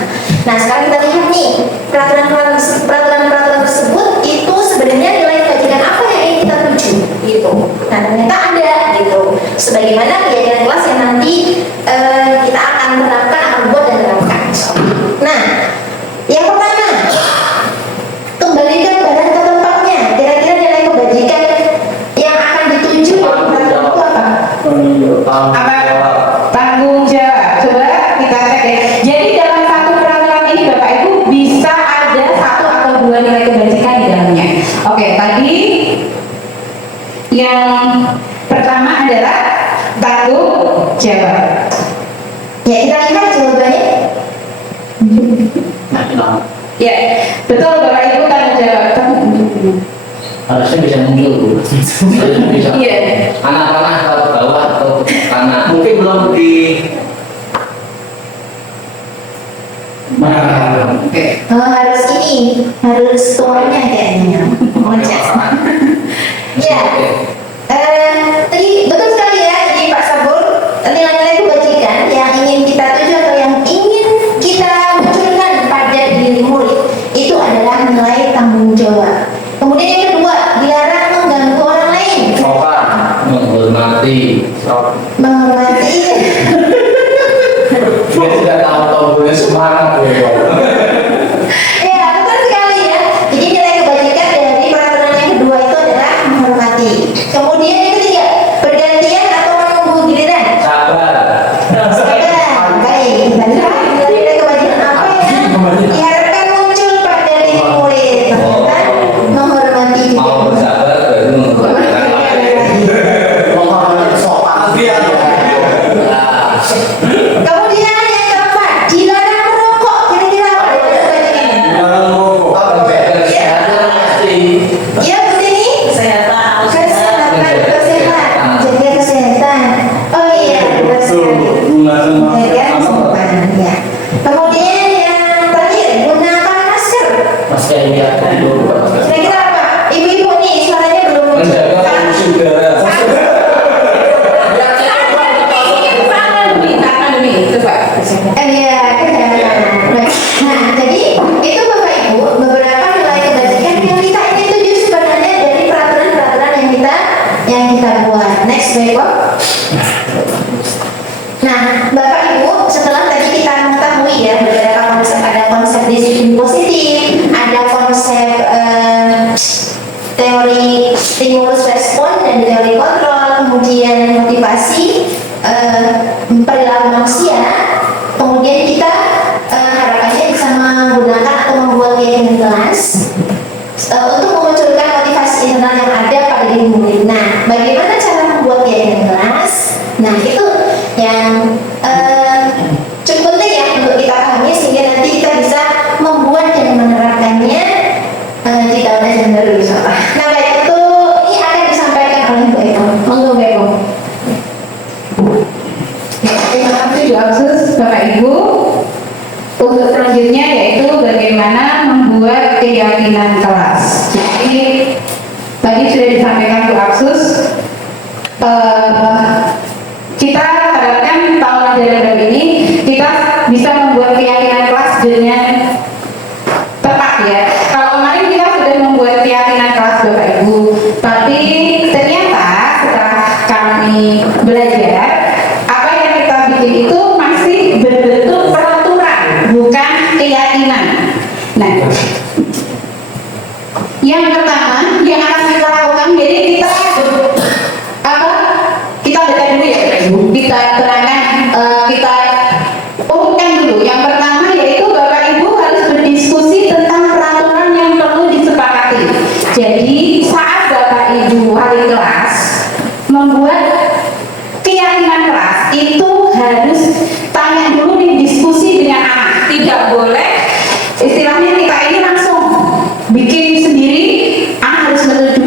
Nah, sekarang kita lihat nih peraturan-peraturan tersebut itu sebenarnya nilai kebajikan apa yang ingin kita tuju, gitu. Nah, ternyata ada gitu. Sebagaimana keyakinan kelas yang nanti kita akan terapkan, akan buat dan terapkan. Nah, yang pertama, kembalikan barang ke tempatnya. Kira-kira nilai kebajikan yang akan dituju dari peraturan itu apa? Tanggung jawab. Coba kita cek ya. Jadi dalam satu peraturan ini Bapak Ibu bisa ada satu atau dua nilai kebajikan di dalamnya. Oke, tadi yang pertama adalah tanggung jawab. Ya, kita lihat jawabannya. Ya, betul Bapak Ibu, tanggung jawab. Harusnya bisa muncul. Harusnya bisa. Iya. Anak panah ke bawah atau ke kanan. Mungkin belum di Oke. Harus tuanya kayaknya. Ya, tadi betul sekali ya, jadi Pak Sabur, nilai-nilai kebajikan yang ingin kita tuju atau yang ingin kita munculkan pada diri murid itu adalah nilai tanggung jawab. Kemudian yang kedua, dilarang mengganggu orang lain. sopan, menghormati. Dia tidak tahu boleh semangat ya. Ya, betul sekali ya. Jadi nilai kebajikan dari peraturan yang kedua itu adalah menghormati. Kemudian yang ketiga, bergantian atau menunggu giliran. Sabar. Sabar. Baik. Nilai kebajikan apa yang diharapkan muncul pada diri murid? Ternyata menghormati juga. Mau bersabar baru menghormati. Menghormati sopan. Kemudian yang keempat, dilarang merokok. Kira-kira apa nilai kebajikan? Ya, begini. Kesehatan. Jaga kesehatan. Oh iya, benar sekali. Jaga kesehatan. Ya. Kemudian yang terakhir, gunakan masker. Masker ini aku dulu. Kira-kira apa? Ibu-ibu nih, suaranya belum muncul. Menjaga polusi udara. Iya, nah, jadi itu Bapak Ibu beberapa nilai kebajikan yang kita ingin tuju sebenarnya dari peraturan-peraturan yang kita buat. Next, Bapak. Nah, Bapak Ibu, setelah tadi kita mengetahui ya beberapa konsep, ada konsep disiplin positif, ada konsep teori stimulus respon dan teori kontrol, kemudian motivasi perilaku manusia. Kemudian kita harapannya bisa menggunakan atau membuat keyakinan kelas untuk memunculkan motivasi internal yang ada pada diri murid. Nah, bagaimana cara membuat keyakinan kelas? Nah, itu yang cukup penting ya untuk kita pahami sehingga nanti kita bisa membuat dan menerapkannya di tahun ajaran baru insyaallah. Nah, baik, itu ini akan disampaikan oleh Bu Eko. Monggo Bu Eko. Terima kasih Bu Aksus, Bapak Ibu. Untuk selanjutnya yaitu bagaimana membuat keyakinan kelas. Jadi tadi sudah disampaikan Bu Aksus, kita positif itu masih berbentuk peraturan, bukan keyakinan. Nah, yang pertama yang akan kita lakukan, jadi kita kita baca dulu ya, kita terangkan, kita urutkan dulu. Yang pertama yaitu Bapak Ibu harus berdiskusi tentang peraturan yang perlu disepakati. Jadi saat Bapak Ibu wali kelas membuat keyakinan kelas, itu harus tanya dulu, diskusi dengan anak. Tidak boleh istilahnya kita ini langsung bikin sendiri, anak harus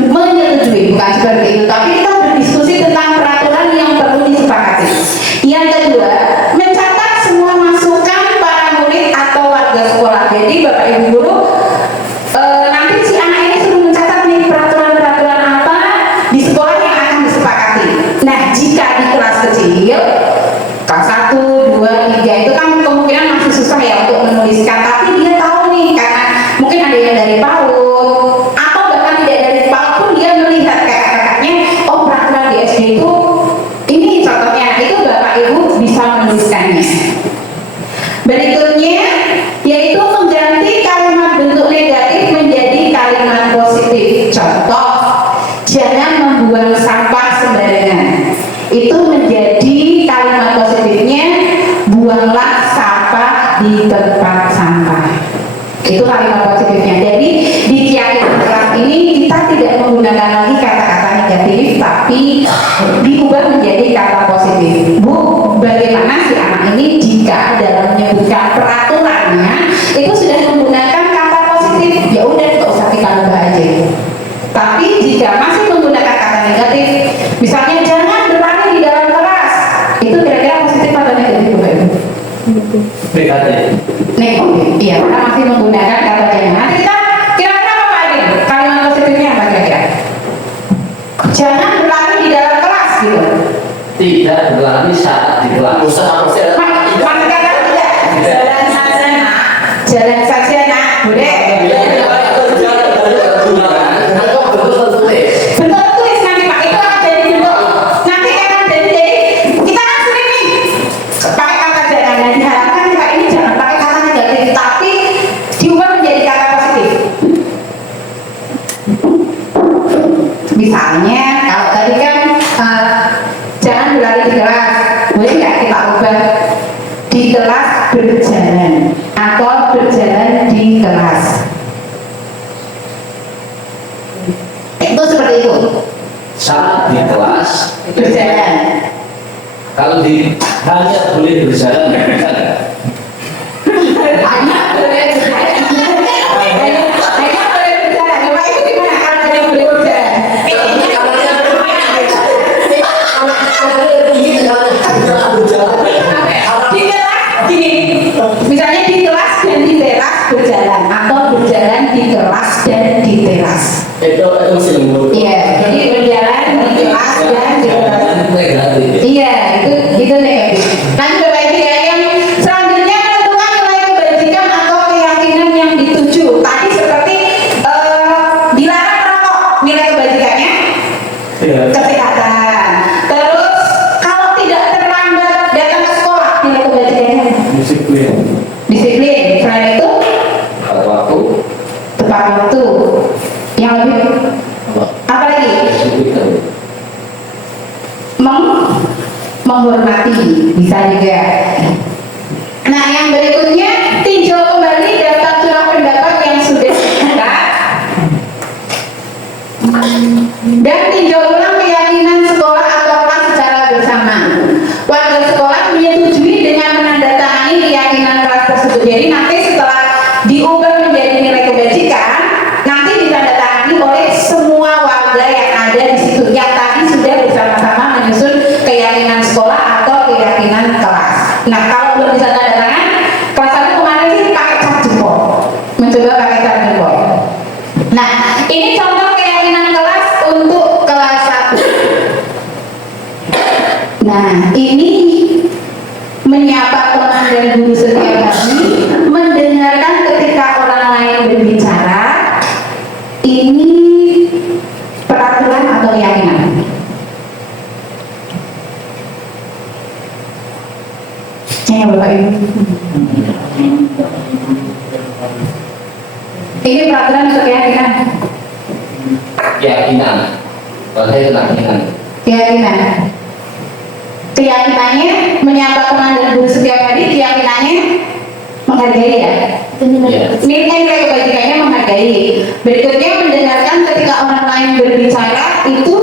menyetujui, bukan seperti itu, tapi kita berdiskusi tentang peraturan yang perlu disepakati. Yang kedua, mencatat semua masukan para murid atau warga sekolah. Jadi Bapak Ibu guru, nanti si anak ini suruh mencatat nih peraturan-peraturan apa di sekolah yang akan disepakati. Nah, jika di kelas kecil, kelas 1, 2, 3 itu kan kemungkinan masih susah ya untuk menuliskan, tapi dia tahu nih karena mungkin ada yang dari PAUD atau bahkan tidak dari PAUD pun dia melihat kayak kakaknya, oh peraturan di SD itu ini contohnya, itu Bapak Ibu bisa menuliskannya. Berikutnya yaitu mengganti kalimat bentuk negatif menjadi kalimat positif. Contoh, jangan membuang sampah sembarangan. Itu menjadi kalimat positifnya, buanglah sampah di tempat sampah. Itu kalimat positifnya. Jadi di keyakinan kelas ini kita tidak menggunakan lagi kata-kata negatif, tapi diubah menjadi kata positif. Bu, bagaimana si anak ini jika dalam menyebutkan peraturannya itu sudah menggunakan kata positif? Ya udah, nggak usah kita ubah aja. Tapi jika masih menggunakan kata negatif, misalnya jangan berlari di dalam kelas, itu kira-kira positif atau negatif, Bu? negatif. Negatif, iya, karena masih menggunakan kata jangan. Nanti kita kira-kira apa lagi? Kalimat positifnya apa kira-kira? Jangan berlari di dalam kelas, gitu. Tidak berlari saat di kelas. Mana kata tidak? Jalan saja nak, jalan saja nak, boleh? Bentuk tulis nanti Pak, itu akan jadi bentuk. Nanti akan jadi kita kan sering nih pakai kata jangan. Nah, diharapkan Pak ini jangan pakai kata negatif, tapi diubah menjadi kata positif. Misalnya kalau tadi kan jangan berlari di kelas, boleh nggak kita ubah di kelas berjalan atau berjalan di kelas? Itu seperti itu. Saat di kelas Berjalan. kalau di hanya boleh berjalan nggak bisa nggak? Hanya boleh berjalan. Hanya boleh berjalan. Bapak Ibu gimana kalau hanya boleh berjalan? Di kelas gini, misalnya di kelas dan di teras berjalan, atau berjalan di kelas dan di teras. Itu singgung. Iya, jadi berjalan di kelas dan di teras. Negatif. Iya, itu negatif. Lanjut Bapak Ibu ya, yang selanjutnya menentukan nilai kebajikan atau keyakinan yang dituju. Tadi seperti dilarang merokok, nilai kebajikannya kesehatan. Terus kalau tidak terlambat datang ke sekolah, nilai kebajikannya disiplin. disiplin. Selain itu Pada waktu tepat waktu. Yang lebih apa lagi? Menghormati, bisa juga. Nah, yang berikutnya tinjau kembali daftar curah pendapat yang sudah dibuka dan tinjau ulang keyakinan sekolah atau kelas secara bersama. Warga sekolah menyetujui dengan menandatangani keyakinan kelas tersebut. Jadi nanti setelah diubah menjadi nilai kebajikan, nanti ditandatangani oleh semua warga yang ada di situ, yang tadi sudah bersama-sama menyusun keyakinan sekolah atau keyakinan kelas. Nah, kalau belum bisa tanda tangan, kelas 1 kemarin sih pakai cap jempol, mencoba pakai cap jempol. Nah, ini contoh keyakinan kelas untuk kelas 1. Nah, ini menyapa teman dan guru setiap hari, mendengarkan ketika orang lain berbicara. Ini peraturan atau keyakinan? ya Bapak Ibu. Ini peraturan untuk keyakinan. Keyakinan. Keyakinan. Keyakinan. Keyakinannya menyapa teman dan guru setiap hari, keyakinannya menghargai ya. Nilai kebajikannya menghargai. Berikutnya mendengarkan ketika orang lain berbicara, itu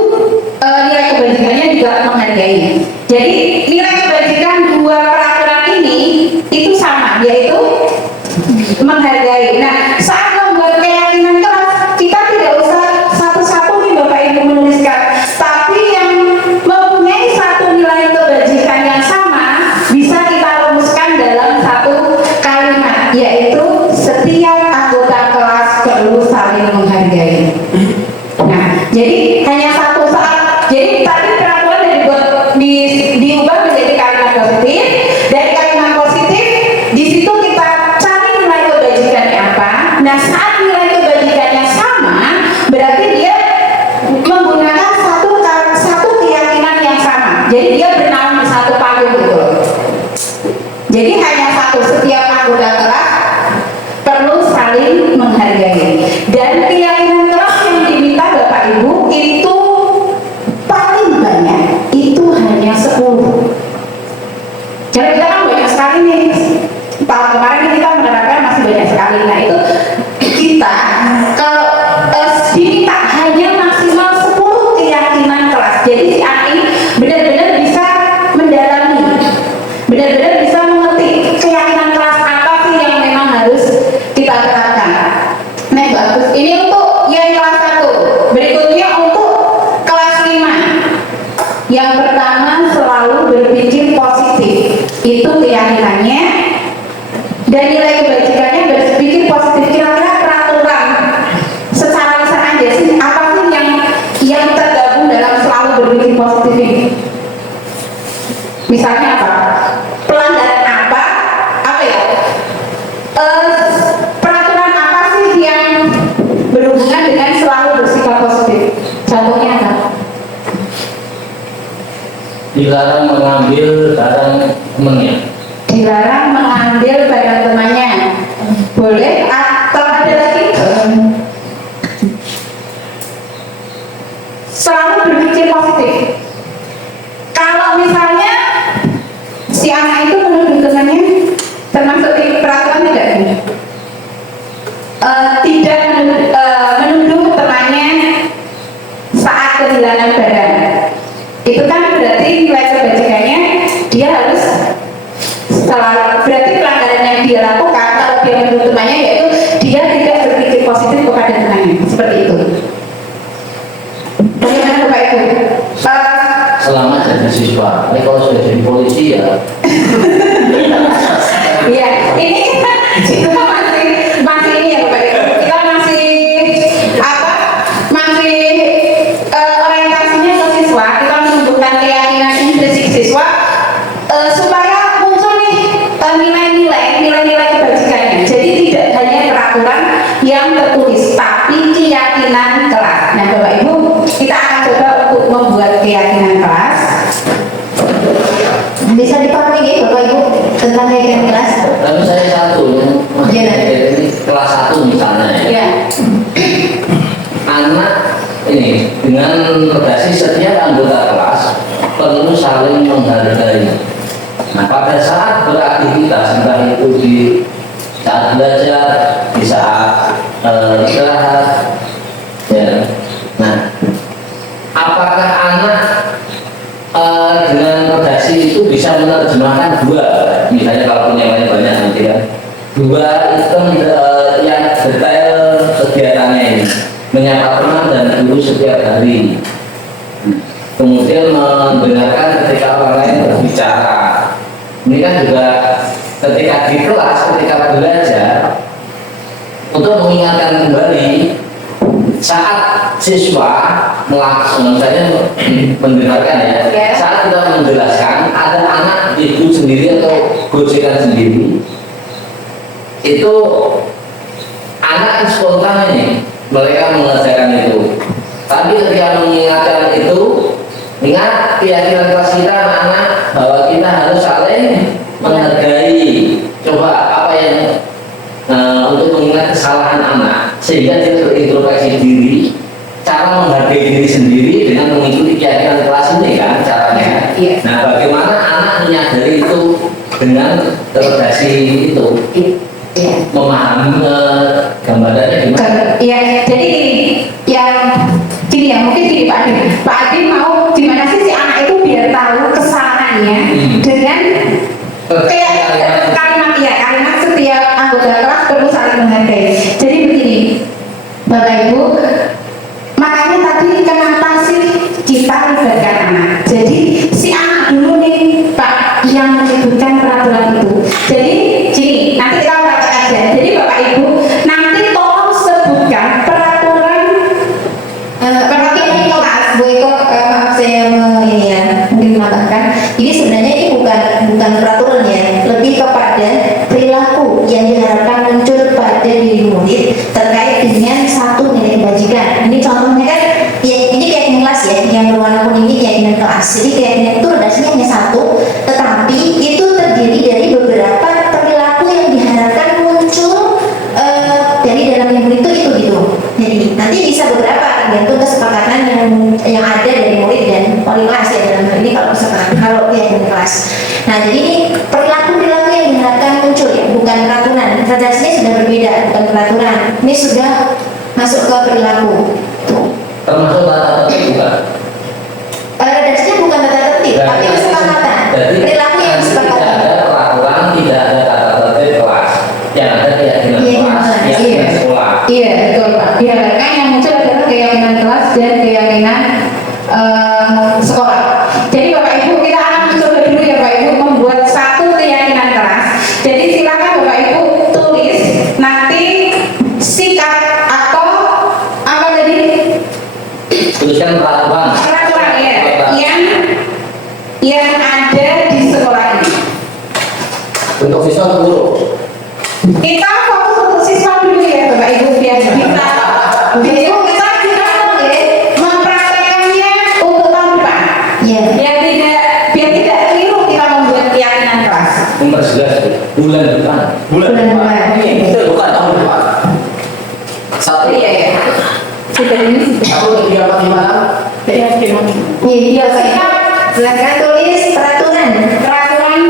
nilai kebajikannya juga menghargai. Jadi nilai kebajikan dua peraturan ini itu sama, yaitu menghargai. Nah, saat membuat keyakinan kelas, kita tidak usah satu-satu nih Bapak Ibu menuliskan, tapi yang mempunyai satu nilai kebajikan yang sama bisa kita rumuskan dalam satu kalimat, yaitu setiap anggota kelas perlu saling menghargai. Nah, jadi hanya satu saat. Jadi tadi peraturan diubah menjadi kalimat positif. Dari kalimat positif, di situ kita cari nilai kebajikannya apa. Nah, saat nilai kebajikannya sama, berarti dia menggunakan satu keyakinan yang sama. Jadi dia bernaung di satu payung gitu loh. Jadi hanya satu, setiap anggota kelas perlu saling menghargai. Dan keyakinan kelas yang diminta Bapak Ibu itu paling banyak itu hanya 10. Jadi kita kan banyak sekali nih. Tahun kemarin kita menerapkan masih banyak sekali. Nah itu kita kalau diminta hanya maksimal 10 keyakinan kelas. Jadi si AI benar-benar bisa mendalami, benar-benar bisa mengerti keyakinan kelas apa sih yang memang harus kita terapkan. Nah bagus. Ini untuk yang kelas 1. Berikutnya untuk kelas 5. Yang pertama selalu berpikir positif. Itu keyakinannya. Dan nilai kebajikannya berpikir positif. Kira-kira peraturan secara lisan aja sih apa sih yang tergabung dalam selalu berpikir positif ini? Misalnya apa? Pelanggaran apa ya? Peraturan apa sih yang berhubungan dengan selalu bersikap positif? Contohnya apa? Dilarang mengambil barang temannya. Dilarang mengambil barang temannya. Boleh atau ada lagi? Selalu berpikir positif. Kalau misalnya si anak itu menuduh temannya, termasuk di peraturan tidak ini? Tidak menuduh temannya saat kehilangan barang. Itu kan berarti nilai kebajikannya dia harus selalu, berarti pelanggaran yang dia lakukan kalau dia menuduh temannya yaitu dia tidak berpikir positif kepada temannya, seperti itu. Bagaimana Bapak Ibu? Selama jadi siswa, tapi kalau sudah jadi polisi ya. Iya, ini kita masih ini ya Bapak Ibu. Kita masih masih orientasinya ke siswa. Kita menumbuhkan keyakinan intrinsik siswa supaya muncul nih nilai-nilai kebajikannya. Jadi tidak hanya peraturan yang tertulis, tapi keyakinan kelas. Nah Bapak Ibu, kita akan coba untuk membuat keyakinan kelas. Bisa dipahami nih Bapak Ibu tentang keyakinan kelas? Tapi saya satu, Iya. ini kelas 1 misalnya ya. Ya, Anak ini dengan redaksi setiap anggota kelas perlu saling menghargai. Nah pada saat beraktivitas entah itu di saat belajar, di saat istirahat, ya. Nah, apakah anak dengan redaksi itu bisa menerjemahkan dua, misalnya kalau punya banyak nanti kan, dua item yang detail kegiatannya ini, menyapa teman dan guru setiap hari, kemudian mendengarkan ketika orang lain berbicara. Ini kan juga ketika di kelas, ketika belajar, untuk mengingatkan kembali saat siswa misalnya mendengarkan ya, saat kita menjelaskan ada anak ibu sendiri atau gojekan sendiri, itu anak spontan ini mereka mengerjakan itu. Tapi ketika mengingatkan itu, ingat keyakinan kelas kita anak-anak bahwa kita harus saling menghargai sehingga dia berintrospeksi diri, cara menghargai diri sendiri dengan mengikuti keyakinan kelas ini kan caranya. Iya. Nah, bagaimana anak menyadari itu dengan redaksi itu, Iya. memahami gambarannya gimana? Ya, jadi gini ya, mungkin gini Pak Adin. Pak Adin mau gimana sih si anak itu biar tahu kesalahannya dengan kayak kalimat setiap anggota kelas perlu saling menghargai. Jadi begini, Bapak Ibu, makanya tadi kenapa sih kita libatkan anak? Jadi si anak dulu nih Pak yang menyebutkan peraturan itu. Jadi gini, nanti kita praktek aja. Jadi Bapak Ibu, nanti tolong sebutkan peraturan kelas. Bu Eko, maaf saya ini ya, mungkin menambahkan. Ini sebenarnya ini bukan peraturan ya, lebih kepada perilaku yang diharapkan muncul pada diri murid terkait dengan satu nilai kebajikan. Ini contohnya kan, ya, ini keyakinan kelas ya, yang berwarna kuning ini keyakinan kelas. Jadi keyakinan itu redasinya hanya satu, tetapi itu terdiri dari beberapa perilaku yang diharapkan muncul dari dalam murid itu gitu. Jadi nanti bisa beberapa tergantung kesepakatan yang ada dari murid dan wali kelas ya dalam hal ini kalau kesepakatan kalau keyakinan kelas. Nah jadi ini perilaku yang diharapkan muncul ya, bukan peraturan. Redasinya sudah berbeda, bukan peraturan. Ini sudah masuk ke perilaku. Tuh. Termasuk tata tertib bukan? Redasinya bukan tata tertib, tapi kesepakatan. Jadi Perilaku yang tidak disepakati. ada peraturan, tidak ada tata tertib kelas, yang ada keyakinan kelas, keyakinan sekolah. Iya, betul Pak. Diharapkan yang muncul adalah keyakinan kelas dan keyakinan sekolah. Jadi Bapak Ibu, kita akan mencoba dulu ya Bapak Ibu membuat satu keyakinan kelas. Jadi silakan Bapak Ibu tulis nanti sikat atau apa tadi? Tuliskan Peraturan ya, yang ada di sekolah ini. untuk siswa atau guru. Kita fokus untuk siswa dulu ya Bapak Ibu biar kita mempraktekannya untuk tahun depan. Iya. Biar tidak keliru kita membuat keyakinan kelas. Nomor 11 bulan depan. Bulan depan. Itu bukan tahun depan. Satu. Iya. Satu, tiga, empat, lima, enam. Iya, Pak. Silakan tulis peraturan. Peraturan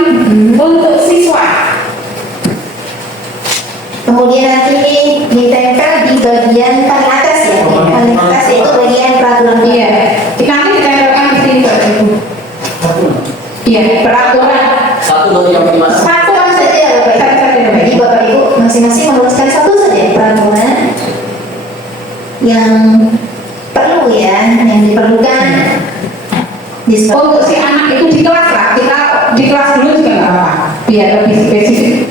untuk siswa. Kemudian nanti ditempel di bagian paling atas ya, paling atas itu bagian peraturan. Iya. Nanti ditempelkan di sini Bapak Ibu. Iya, peraturan. Satu, dua, tiga, empat, lima, enam. Satu saja ya Bapak Ibu. Jadi Bapak Ibu masing-masing menuliskan satu saja peraturan yang perlu ya, yang diperlukan di sekolah. Untuk si anak itu di kelas lah, kita di kelas dulu juga nggak apa-apa, biar lebih spesifik.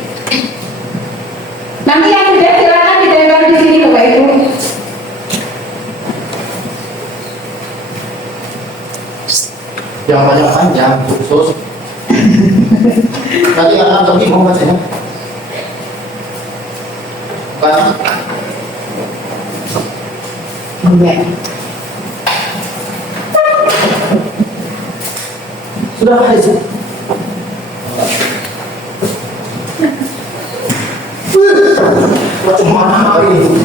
Nanti yang udah silakan ditempel di sini Bapak Ibu. Jangan panjang-panjang, khusus. Tadi anak bingung bacanya. Kan? Iya. Sudah ada sih. Macam mana ini?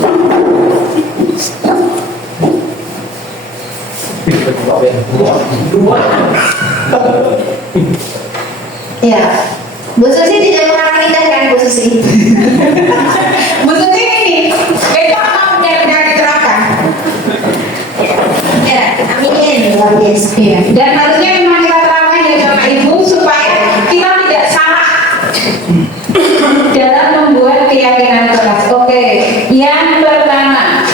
Dua. Ya, Bu Susi tidak mengalami kita kan Bu Susi? Bu Susi ini, kita mau dari gerakan. Ya, amin. Luar biasa. Iya. Dan tentunya memang kita terapkan ya Bapak Ibu supaya kita tidak salah dalam membuat keyakinan kelas. Oke, yang pertama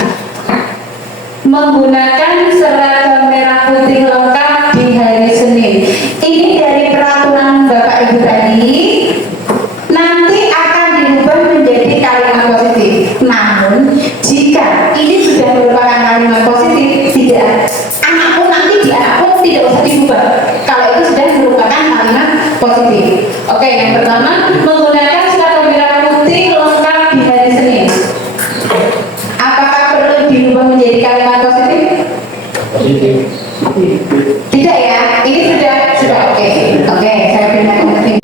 menggunakan seragam merah putih lengkap di hari Senin. Ini dari peraturan Bapak Ibu tadi. Nanti akan diubah menjadi kalimat positif. Namun jika ini sudah merupakan kalimat positif, tidak. Anak pun nanti di anak pun tidak usah diubah. Kalau itu sudah merupakan kalimat positif. Oke, yang pertama menggunakan seragam merah putih lengkap di hari Senin. Apakah perlu diubah menjadi kalimat positif? Positif. Tidak ya, ini sudah oke. Oke, saya pindah ke sini.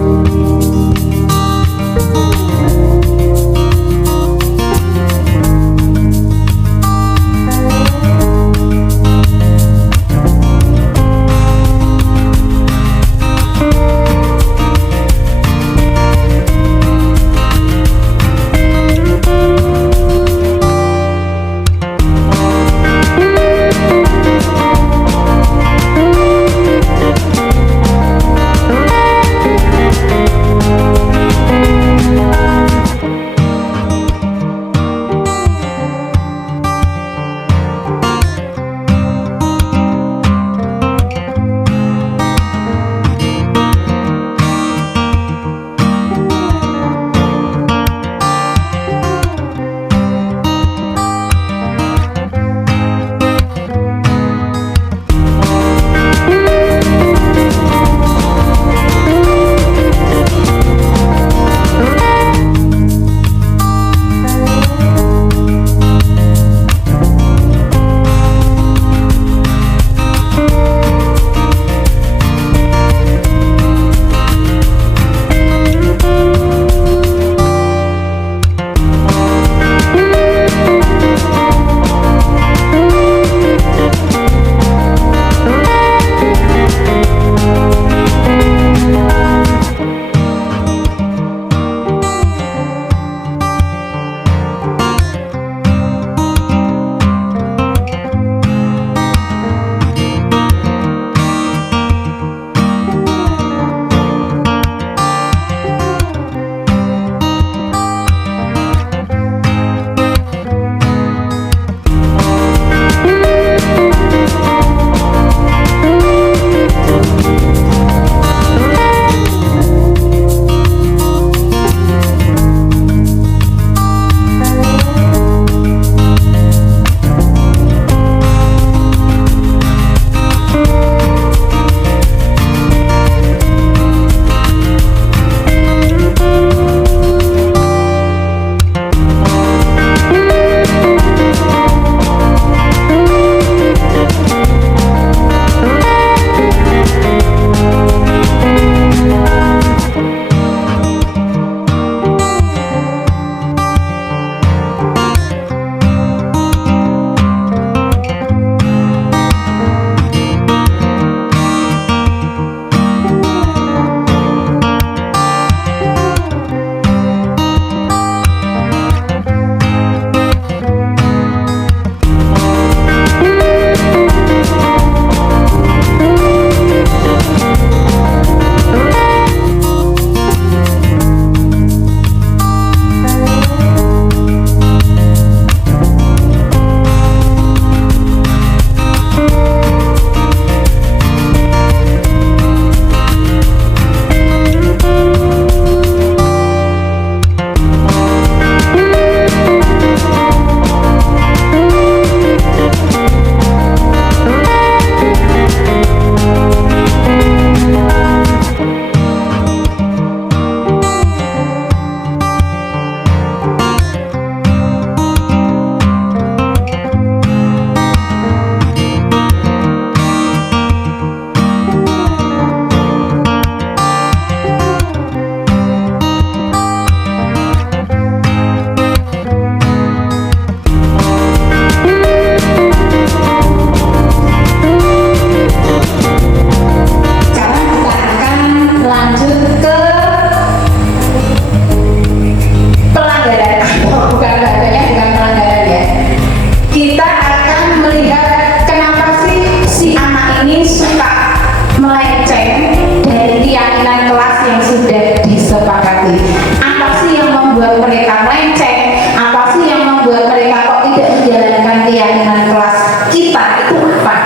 sudah disepakati. Apa sih yang membuat mereka melenceng? Apa sih yang membuat mereka kok tidak menjalankan keyakinan kelas kita? Itu apa?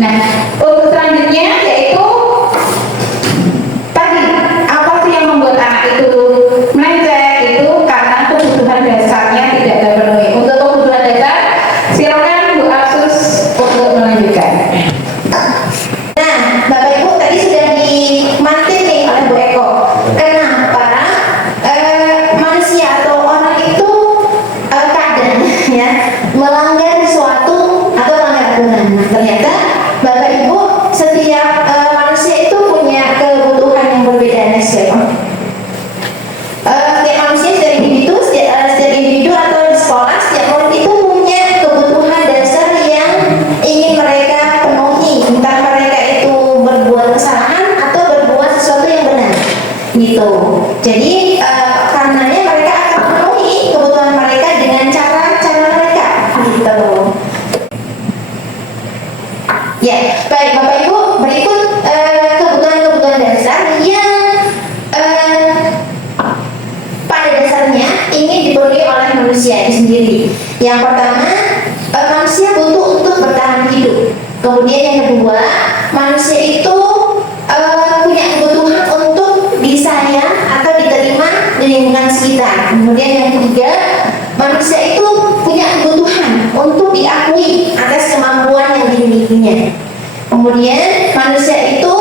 Nah, untuk selanjutnya yaitu tadi, apa sih yang membuat anak itu melenceng? Itu karena kebutuhan dasarnya tidak terpenuhi. Untuk kebutuhan dasar, silakan Bu Apsus untuk melanjutkan. Nah, Bapak Ibu tadi sudah dimatin nih oleh Bu Eko. Kenapa manusia atau orang itu kadang ya melanggar suatu atau melanggar aturan. Nah, ternyata Bapak Ibu setiap manusia itu punya kebutuhan yang berbeda nih, setiap manusia, setiap individu atau di sekolah, setiap murid itu punya kebutuhan dasar yang ingin mereka penuhi, entah mereka itu berbuat kesalahan atau berbuat sesuatu yang benar gitu. Jadi karenanya mereka akan memenuhi kebutuhan mereka dengan cara-cara mereka gitu. Ya, baik Bapak Ibu, berikut kebutuhan-kebutuhan dasar yang pada dasarnya ingin dipenuhi oleh manusia itu sendiri. Yang pertama, manusia butuh untuk bertahan hidup. Kemudian yang kedua, manusia itu punya kebutuhan untuk disayang atau diterima di lingkungan sekitar. Kemudian yang ketiga, manusia itu punya kebutuhan untuk diakui atas kemampuan yang dimilikinya. Kemudian manusia itu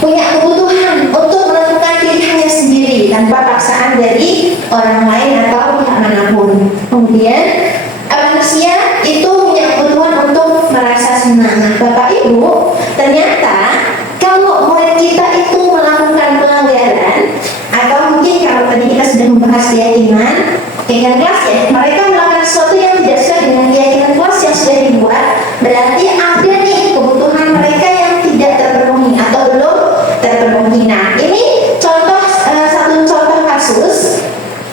punya kebutuhan untuk menentukan pilihannya sendiri tanpa paksaan dari orang lain atau pihak manapun. Kemudian manusia itu punya kebutuhan untuk merasa senang. Nah, Bapak Ibu, ternyata kalau murid kita itu melakukan pelanggaran atau mungkin kalau tadi kita sudah membahas keyakinan kelas ya, mereka melakukan sesuatu yang tidak sesuai dengan keyakinan kelas yang sudah dibuat, berarti ada nih kebutuhan mereka yang tidak terpenuhi atau belum terpenuhi. Nah, ini contoh satu contoh kasus.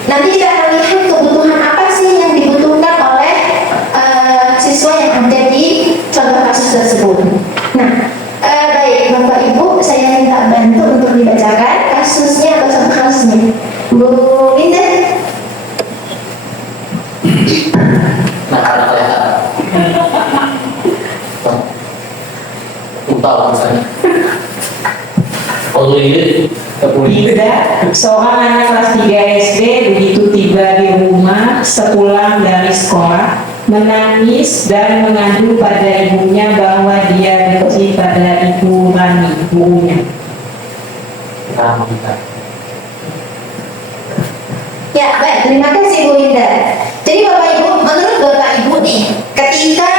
Nanti kita akan lihat kebutuhan apa sih yang dibutuhkan oleh siswa yang ada di contoh kasus tersebut. Nah, baik Bapak Ibu, saya minta bantu untuk dibacakan kasusnya atau contoh kasusnya. Bu Linda. Dinda, seorang anak kelas 3 SD begitu tiba di rumah sepulang dari sekolah, menangis dan mengadu pada ibunya bahwa dia benci pada Ibu Rani, gurunya. Ya, baik, terima kasih Bu Linda. Jadi Bapak Ibu, menurut Bapak Ibu nih, ketika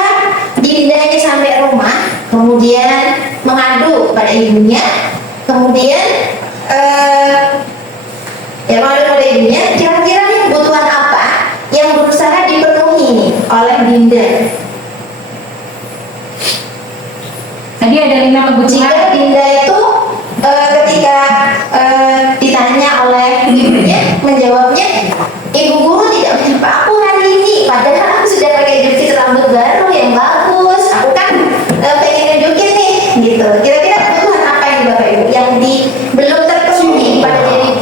Dinda ini sampai rumah, kemudian mengadu pada ibunya, kemudian mengadu pada ibunya, kira-kira nih kebutuhan apa yang berusaha dipenuhi nih oleh Dinda? Tadi ada 5 kebutuhan. Jika Dinda itu ketika ditanya oleh ibunya, menjawabnya, Ibu guru tidak menyapa aku hari ini, padahal aku sudah pakai jukit rambut baru yang bagus, aku kan pengen nunjukin nih, gitu. Kira-kira kebutuhan apa yang Bapak Ibu yang belum terpenuhi pada diri?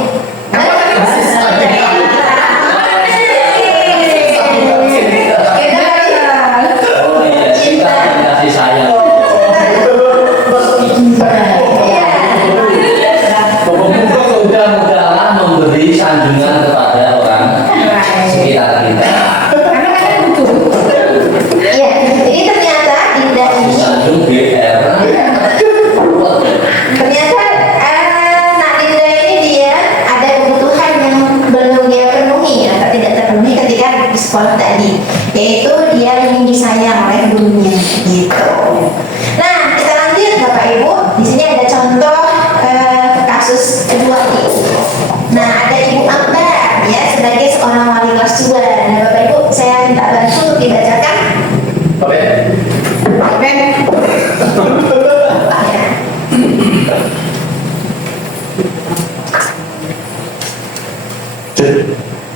Sanjungan kepada orang sekitar kita. Karena kan butuh. Iya, jadi ternyata Dinda ini Sanjung BR. ternyata Nak Dinda ini dia ada kebutuhan yang belum dia penuhi atau tidak terpenuhi ketika di sekolah tadi, yaitu dia ingin disayang oleh gurunya gitu. Nah, kita lanjut Bapak Ibu. Di sini ada contoh kasus kedua nih. Nah, ada Ibu Ambar ya sebagai seorang wali kelas 2. Nah, Bapak Ibu, saya minta bantu dibacakan. Oke.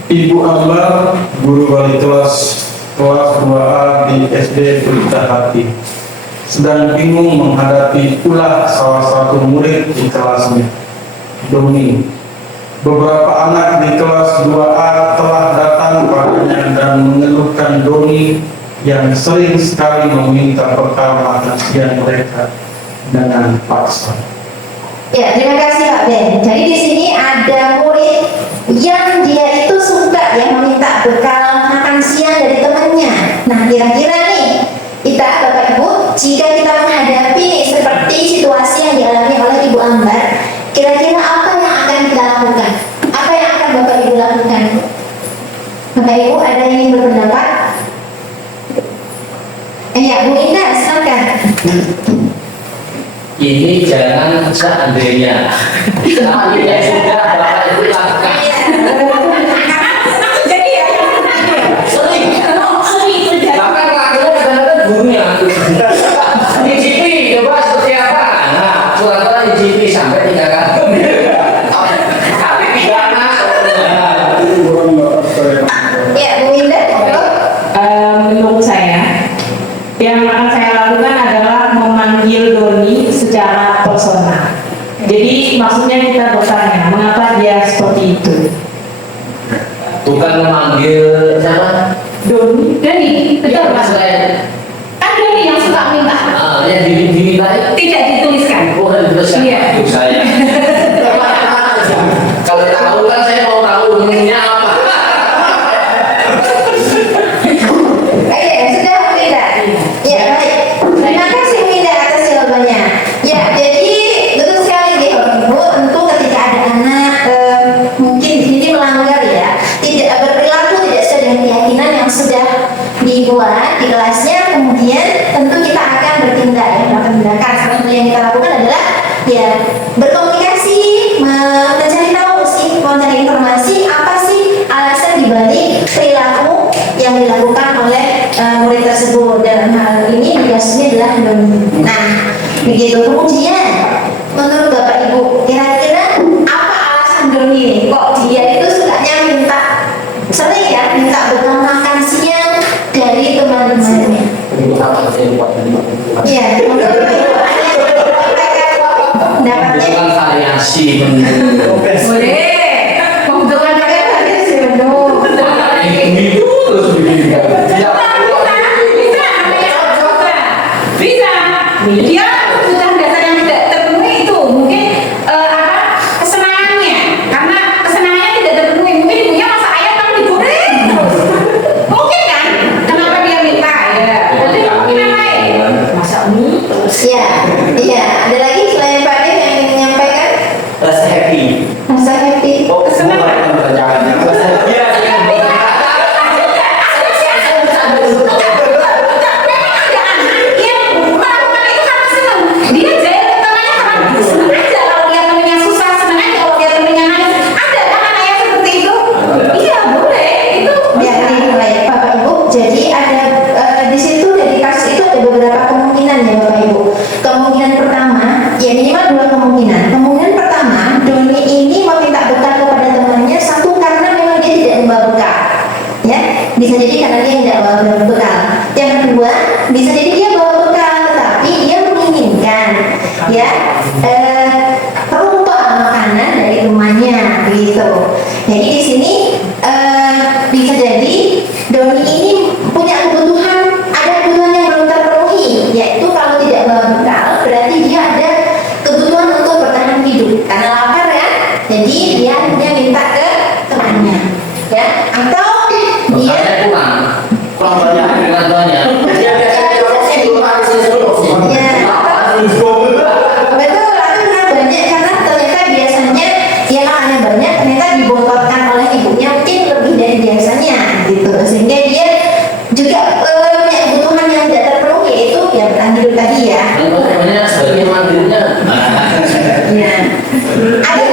Ibu Ambar, guru wali kelas 2A di SD Pelita Hati, sedang bingung menghadapi ulah salah satu murid di kelasnya, Doni. Beberapa anak di kelas 2A telah datang padanya dan mengeluhkan Doni yang sering sekali meminta bekal makan siang mereka dengan paksa. Ya, terima kasih Pak Ben. Jadi di sini ada murid yang dia itu suka ya meminta bekal makan siang dari temannya. Nah, kira-kira nih kita Bapak Ibu, jika kita menghadapi seperti situasi yang dialami oleh Ibu Ambar, kira-kira apa yang akan kita lakukan? Apa yang akan Bapak Ibu lakukan? Bapak Ibu ada yang ingin berpendapat? Ya, Bu Indah, silakan. Ini jangan seandainya. Seandainya sudah Bapak Ibu lakukan. Jadi ya, Sering. sering terjadi. Bahkan akhirnya kadang-kadang gurunya dicipi, coba seperti apa. Nah, surat-surat dicipi sampai 3 kali. Kali 3 anak. Ya, Bu Indah, monggo. Menurut saya, yang akan saya lakukan adalah memanggil Doni secara personal. Jadi maksudnya kita bertanya, mengapa dia seperti itu? Bukan memanggil siapa? Doni, Betul Mas saya. kan Doni yang suka minta. Yang diminta itu Tidak dituliskan. bukan dituliskan. Iya. Itu saya. Kalau tahu kan saya mau tahu menunya apa. Sudah Bu Indah. Ya, baik. Terima kasih Bu Indah atas jawabannya. Ya, jadi betul sekali deh Bapak Ibu. Tentu ketika ada anak mungkin di sini melanggar ya, tidak berperilaku tidak sesuai dengan keyakinan yang sudah dibuat di kelasnya, kemudian tentu kita akan bertindak ya, melakukan tindakan. Salah satu yang kita lakukan adalah ya berkomunikasi, mencari tahu sih, mencari informasi apa sih alasan dibalik perilaku yang dilakukan oleh murid tersebut. Dalam hal ini kasusnya adalah Doni. Nah, begitu. Kemudian menurut Bapak Ibu, kira-kira apa alasan Doni ini? Kok dia itu sukanya minta, sering ya minta bekal makan siang dari teman-temannya? Iya, menurut Bapak Ibu, ada yang pendapatnya? Itu kan variasi menu. Boleh. Pembentukan pakai variasi menu. Itu terus begini. Bisa. Dia kebutuhan dasar yang tidak terpenuhi itu mungkin kesenangannya, karena kesenangannya tidak terpenuhi. Mungkin ibunya masak ayam tapi digoreng terus. Mungkin kan? Kenapa dia minta ya? Jadi kemungkinan lain. Masak mie. Iya, iya. Ada lagi selain Pak Den yang ingin menyampaikan? Rasa happy. Rasa happy. Oh, bukan pertanyaannya. Rasa happy. Ya, ini baik Bapak Ibu. Jadi ada di situ dari kasus itu ada beberapa kemungkinan ya Bapak Ibu. Kemungkinan pertama, ya minimal 2 kemungkinan. Kemungkinan pertama, Doni ini meminta bekal kepada temannya, satu karena memang dia tidak membawa bekal. Ya, bisa jadi karena dia tidak bawa bekal. Yang kedua, bisa jadi dia bawa bekal tetapi dia menginginkan ya peruntuk makanan dari temannya gitu. Jadi di sini bisa jadi Doni ini punya kebutuhan, ada kebutuhan yang belum terpenuhi, yaitu kalau tidak bawa bekal berarti dia ada kebutuhan untuk bertahan hidup karena lapar ya. Jadi dia akhirnya minta ke temannya, ya. Atau dia Kurang banyak dengan banyak. ya, betul, tapi kurang banyak karena ternyata biasanya dia makannya banyak, ternyata dibotorkan oleh ibunya mungkin lebih dari biasanya gitu, sehingga dia juga punya kebutuhan yang tidak terpenuhi, yaitu ya bertahan hidup tadi ya. Namanya sebagai mandirinya. Ya. Ada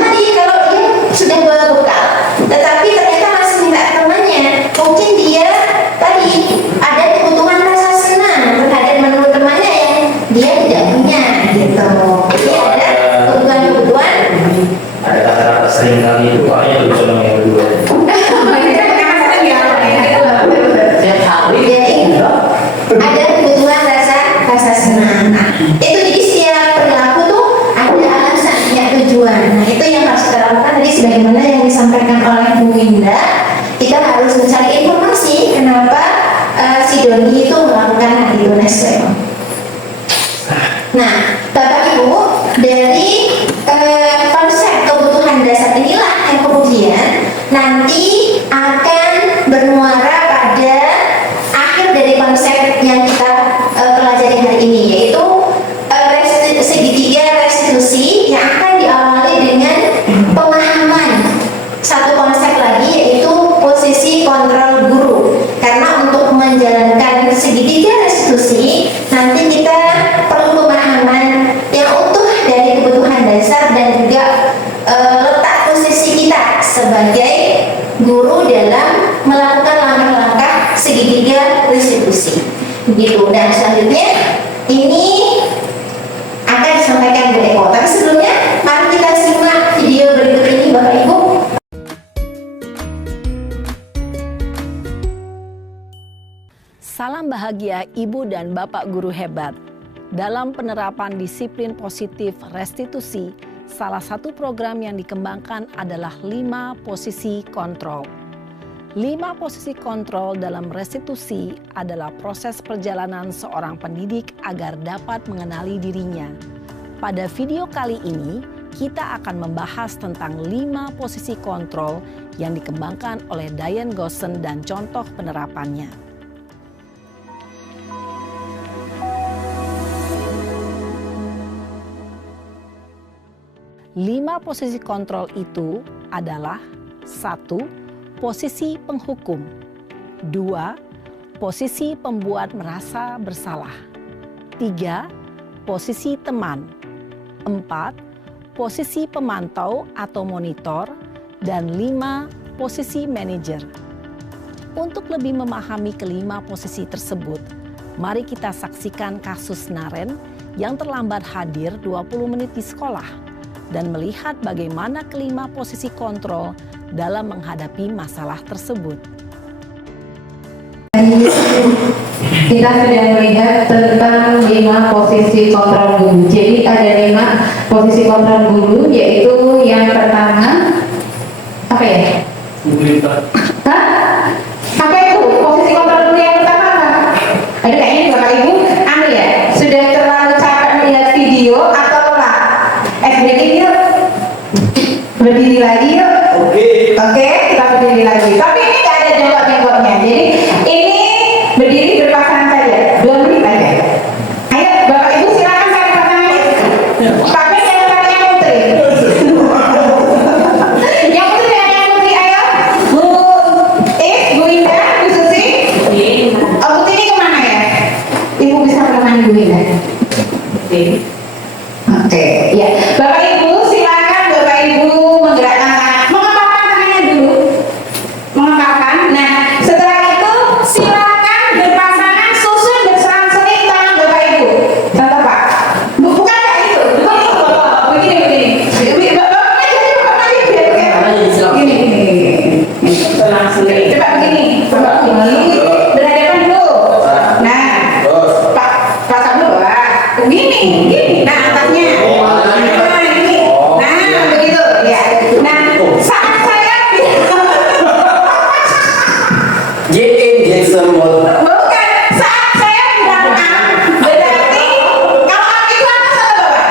tadi kalau dia sudah bawa bekal, tetapi ternyata masih minta temannya, mungkin dia tadi ada kebutuhan rasa senang terhadap menu temannya yang dia tidak punya gitu. Jadi ada kebutuhan-kebutuhan. Ada kata-kata sering kali itu kayaknya lebih senang yang kedua. Jadi ada kebutuhan rasa senang. Nah, itu jadi setiap perilaku tuh ada alasan, punya tujuan. Nah, itu yang sebagaimana yang disampaikan oleh Bu Winda, kita harus mencari informasi kenapa si Doni itu melakukan hal itu. Nah, Bapak Ibu, dari konsep kebutuhan dasar inilah yang kemudian nanti akan bermuara pada akhir dari konsep yang kita pelajari hari ini, yaitu segitiga restitusi yang akan diawali dengan pemahaman satu konsep lagi, yaitu posisi kontrol guru. Karena untuk menjalankan segitiga restitusi nanti kita perlu pemahaman yang utuh dari kebutuhan dasar dan juga letak posisi kita sebagai guru dalam melakukan langkah-langkah segitiga restitusi. Begitu. Dan selanjutnya ini akan disampaikan Bu Eko. Tapi sebelumnya mari kita simak video berikut ini, Bapak Ibu. Salam bahagia Ibu dan Bapak guru hebat. Dalam penerapan disiplin positif restitusi, salah satu program yang dikembangkan adalah 5 posisi kontrol. 5 posisi kontrol dalam restitusi adalah proses perjalanan seorang pendidik agar dapat mengenali dirinya. Pada video kali ini, kita akan membahas tentang 5 posisi kontrol yang dikembangkan oleh Diane Goosen dan contoh penerapannya. 5 posisi kontrol itu adalah 1. Posisi penghukum. 2. Posisi pembuat merasa bersalah. 3. Posisi teman. 4. Posisi pemantau atau monitor. Dan 5. Posisi manajer. Untuk lebih memahami kelima posisi tersebut, mari kita saksikan kasus Naren yang terlambat hadir 20 menit di sekolah dan melihat bagaimana kelima posisi kontrol dalam menghadapi masalah tersebut. Kita sudah melihat tentang 5 posisi kontrol guru. Jadi ada 5 posisi kontrol guru, yaitu yang pertama apa ya? Hah? Apa itu posisi kontrol guru yang pertama? Ada kayaknya Bapak Ibu anu ya, sudah terlalu capek melihat video atau berdiri yuk, berdiri lagi yuk. Oke, kita berdiri lagi. Tapi ini nggak ada jenggot-jenggotnya. Jadi ini berdiri berpasangan saja, 2 menit aja. Ayo, Bapak Ibu silakan cari pasangan. Tapi jangan cari yang putri. Yang putri dan yang putri, ayo. Bu Bu Indah, Bu Susi. Oh, putri ini kemana ya? Ibu bisa menemani Bu Indah. Oke, ya. Bapak Ibu silakan Bapak Ibu menggerakkan tangan, mengepalkan tangannya dulu, mengepalkan. Nah, setelah itu silakan berpasangan susun berselang-seling tangan Bapak Ibu. Contoh Pak, bukan kayak itu, begini. Bapak aja biar gini. Selang-seling. Coba begini, berhadapan dulu. Nah, Pak Sablu bawah, gini. Nah, atasnya. Nah, begitu ya. Nah, saat saya bukan, saat saya bilang berarti kalau itu atas atau bawah?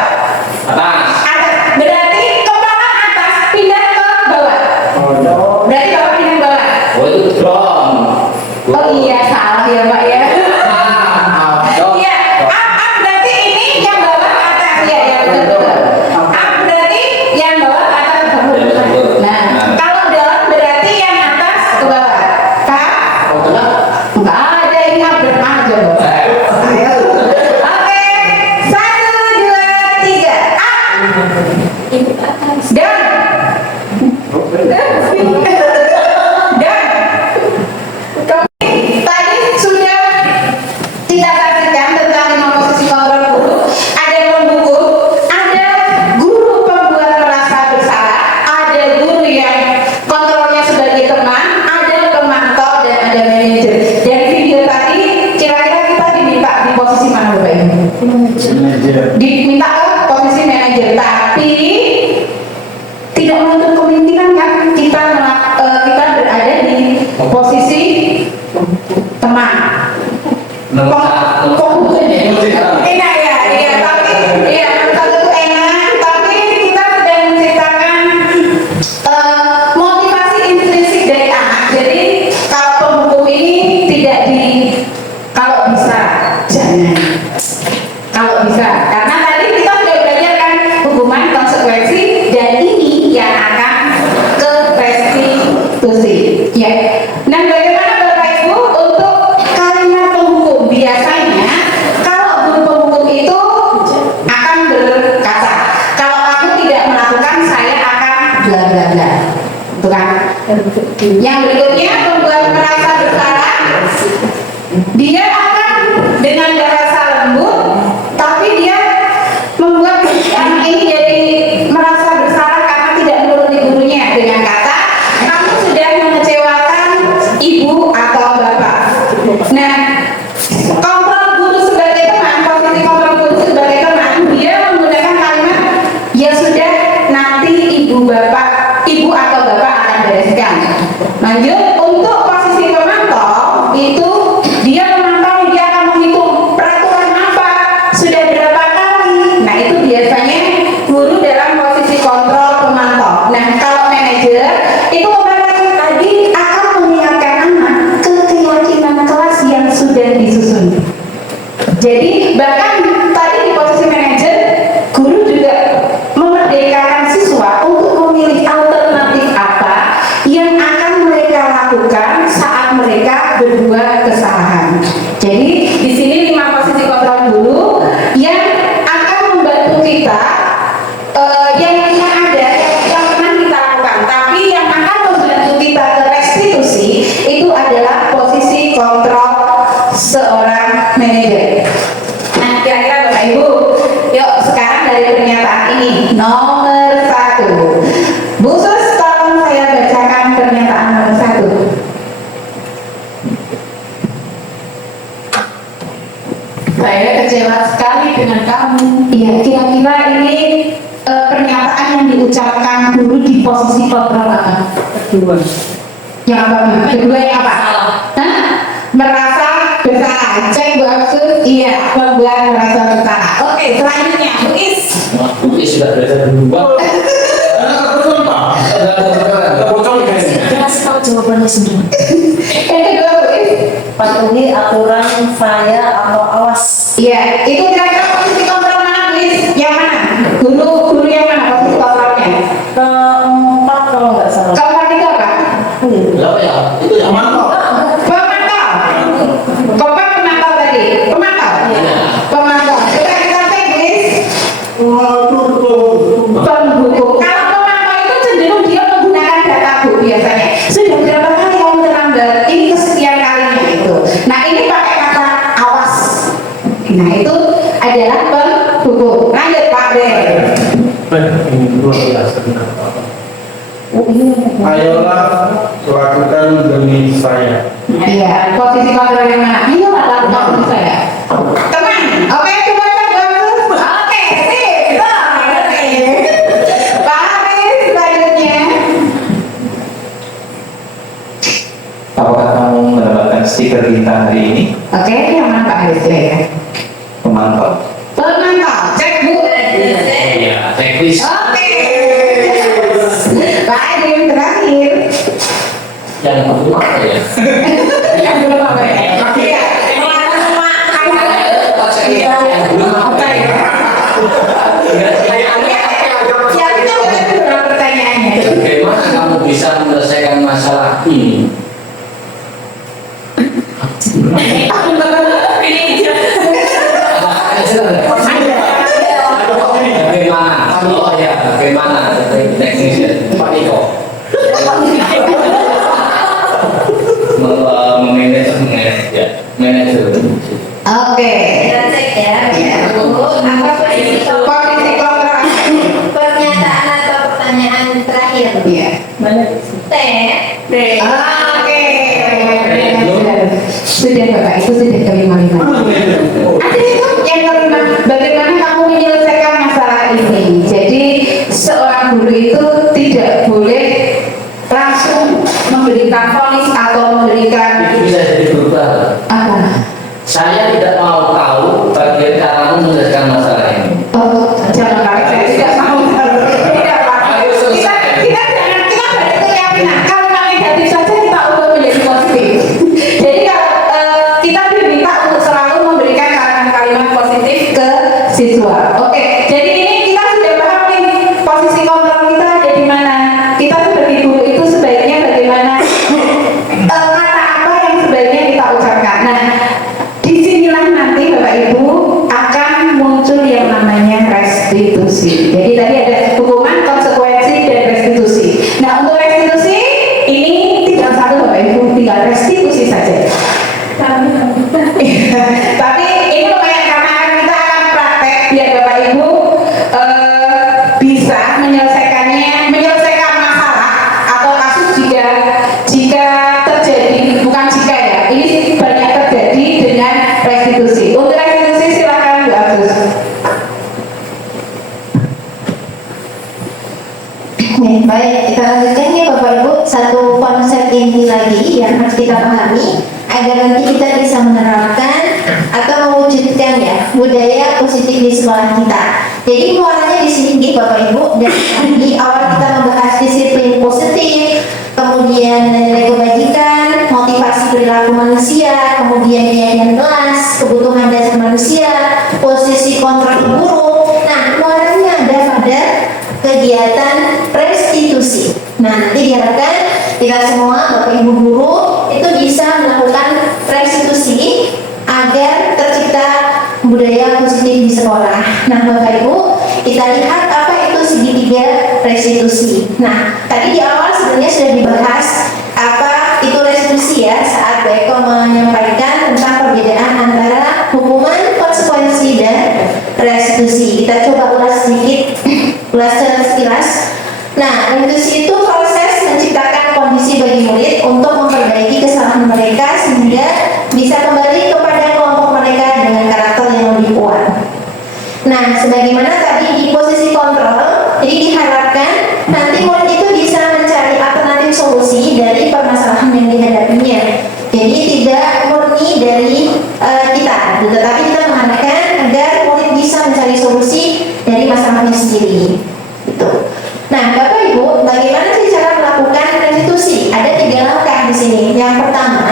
Atas. Berarti kepala atas pindah ke bawah. Berarti Bapak pindah ke bawah. Oh, itu dong. Oh iya, salah ya Pak ya. Iya, berarti ini yang bawah atas ya, ya betul. Berarti yang bawah atas ke bawah. Nah, kalau dalam berarti yang atas ke bawah. Pak? Enggak ada ini update aja. Ayo. Oke. 1, 2, 3. Dan. Tadi sudah kita saksikan tentang 5 posisi kontrol guru. Ada pembuku, ada guru pembuat merasa bersalah, ada guru yang kontrolnya sebagai teman, ada pemantau dan ada manajer. Dari video tadi, kira-kira kita diminta di posisi mana Bapak Ibu? Diminta ke posisi manajer, tapi tidak menutup kemungkinan Enak ya, iya, tapi iya, kalau itu enak, tapi kita sedang menceritakan motivasi intrinsik dari anak. Jadi kalau penghukum ini tidak kalau bisa jangan. Kalau bisa, karena tadi kita sudah belajar kan hukuman konsekuensi dan ini yang akan ke restitusi. Ya. Nah, bagaimana Bapak Ibu untuk kalimat penghukum? Biasanya kalau guru penghukum itu akan berkata, kalau aku tidak melakukan saya akan bla bla bla. Itu kan. Yang berikutnya membuat merasa bersalah. Dia akan dengan bahasa lembut, tapi dia membuat anak ini jadi merasa bersalah karena tidak menuruti gurunya dengan kata, kamu sudah mengecewakan ibu atau bapak. Nah, kontrol guru sebagai teman, posisi kontrol guru sebagai teman, dia menggunakan kalimat, ya sudah, nanti ibu atau bapak akan bereskan. Lanjut, untuk posisi pemantau itu dia memantau, dia akan menghitung peraturan apa, sudah berapa kali. Nah, itu biasanya guru dalam posisi kontrol pemantau. Nah, kalau manajer itu kemarin tadi akan mengingatkan anak ke keyakinan kelas yang sudah disusun. Jadi bahkan tadi di posisi manajer, guru juga memerdekakan siswa untuk memilih alternatif apa yang akan mereka lakukan saat mereka berbuat kesalahan. Jadi di sini 5 posisi kontrol guru yang akan membantu kita yang ada yang pernah kita lakukan, tapi yang akan membantu kita ke restitusi itu adalah posisi kontrol seorang manajer. Nah, kira-kira Bapak Ibu, yuk sekarang dari pernyataan ini nomor 1. Bu Sus, tolong saya bacakan pernyataan nomor 1. Saya kecewa sekali dengan kamu. Iya, kira-kira ini pernyataan yang diucapkan guru di posisi kontrol apa? Kedua. Yang apa? Kedua yang apa? Hah? Merasa bersalah. Cek Bu Absus. Iya, membuat merasa bersalah. Oke, selanjutnya Bu Is. Bu Is sudah belajar berubah. Kasih tahu jawabannya sendiri. Yang kedua Bu Is. Patuhi aturan saya atau awas. Iya, itu kira-kira posisi kontrol mana Bu Is? Yang mana? Guru yang mana posisi kontrolnya? Keempat kalau nggak salah. Keempat itu apa? Berapa ya? Itu yang mana? Pemantau. Keempat pemantau tadi. Pemantau. Pemantau. Kita cek Bu Is. Penghukum. Kalau pemantau itu cenderung dia menggunakan data Bu biasanya. Sudah berapa kali kamu terlambat? Ini kesekian kalinya itu. Nah, ini pakai kata awas. Nah, itu adalah penghukum. Lanjut Pak B. Ayolah lakukan demi saya. Iya, posisi kontrol yang mana? Ayo Pak, lakukan demi saya. Teman, oke, coba bagus. Oke, sip. Pak Haris, selanjutnya. Apakah kamu mendapatkan stiker kita hari ini? Oke, yang mana Pak Haris ya? Pemantau. Pemantau, cek Bu. Iya, teknis. Oke. Pak Haris terakhir. Yang kedua apa ya? Yang belum apa ya? Iya. Yang belum apa ya? Ya, kita udah beberapa pertanyaannya. Bagaimana kamu bisa menyelesaikan masalah ini? Bagaimana? Oh ya, bagaimana teknisnya? Pak Niko. Manajer. Oke. Kita cek ya. Apa posisi Posisi kontrol. pernyataan atau pertanyaan terakhir? Iya. T. Oke. Sudah Bapak, itu sudah kelima-lima. Ada itu yang kelima. Bagaimana kamu menyelesaikan masalah ini? Jadi seorang guru itu tidak boleh langsung memberikan vonis atau memberikan Itu bisa jadi berubah. apa? Saya tidak mau tahu bagaimana cara menyelesaikan masalah ini. Oh, jangan Pak, saya tidak mau. Tidak Pak. Ayo selesai. Kita balik ke keyakinan. Kalau negatif saja kita ubah menjadi positif. Jadi kalau kita diminta untuk selalu memberikan kalimat-kalimat positif ke siswa. Oke, jadi ini kita sudah paham nih posisi kontrol kita ada di mana. Kita sebagai guru itu sebaiknya bagaimana kata apa yang sebaiknya kita ucapkan. Nah, disinilah nanti Bapak Ibu akan muncul yang namanya restitusi. Jadi tadi ada hukuman, konsekuensi, dan restitusi. Nah, untuk restitusi ini tinggal satu Bapak Ibu, tinggal restitusi saja. Tapi ini lumayan karena kita akan praktek biar Bapak Ibu bisa menyelesaikan masalah atau kasus jika terjadi, bukan jika ya, ini banyak terjadi dengan restitusi. Untuk restitusi silakan Bu Agus. Baik, kita lanjutkan ya Bapak Ibu, satu konsep inti lagi yang harus kita pahami agar nanti kita bisa menerapkan atau mewujudkan ya budaya positif di sekolah kita. Jadi muaranya di sini Bapak Ibu, dan di awal kita membahas disiplin positif, kemudian nilai kebajikan, motivasi perilaku manusia, kemudian keyakinan kelas, kebutuhan dasar manusia, posisi kontrol guru. Nah, muaranya ada pada kegiatan restitusi. Nah, nanti diharapkan kita semua Bapak Ibu guru itu bisa melakukan restitusi agar tercipta budaya positif di sekolah. Nah, Bapak Ibu, kita lihat apa itu segitiga restitusi. Nah, tadi di awal sebenarnya sudah dibahas apa itu restitusi ya, saat Bu Eko menyampaikan tentang perbedaan antara hukuman, konsekuensi, dan restitusi. Kita coba ulas sedikit, ulas secara sekilas. Nah, restitusi itu proses menciptakan kondisi bagi murid untuk memperbaiki kesalahan mereka sehingga bisa kembali kepada kelompok mereka dengan karakter yang lebih kuat. Nah, sebagaimana tadi di posisi kontrol, jadi diharapkan nanti murid itu bisa mencari alternatif solusi dari permasalahan yang dihadapinya. Jadi tidak murni dari kita, tetapi kita mengharapkan agar murid bisa mencari solusi dari masalahnya sendiri. Gitu. Nah, Bapak Ibu, bagaimana sih cara melakukan restitusi? Ada 3 langkah di sini. Yang pertama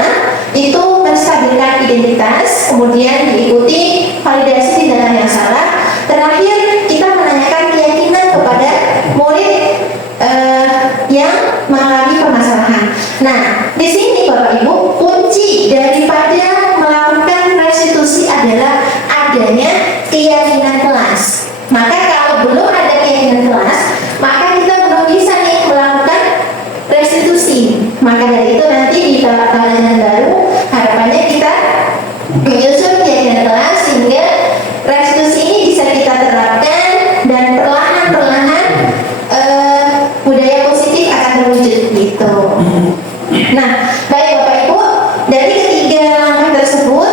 itu menstabilkan identitas, kemudian diikuti validasi tindakan yang salah. Terakhir kita menanyakan keyakinan kepada murid yang mengalami permasalahan. Nah, di sini Bapak Ibu, kunci daripada melakukan restitusi adalah adanya keyakinan kelas. Maka kalau belum ada keyakinan kelas, maka kita belum bisa nih melakukan restitusi. Maka dari itu nanti di tahap pelajaran baru harapannya kita menyusun keyakinan kelas sehingga restitusi ini bisa kita terapkan dan perlahan-perlahan budaya positif akan terwujud gitu. Nah, baik Bapak Ibu, dari ketiga langkah tersebut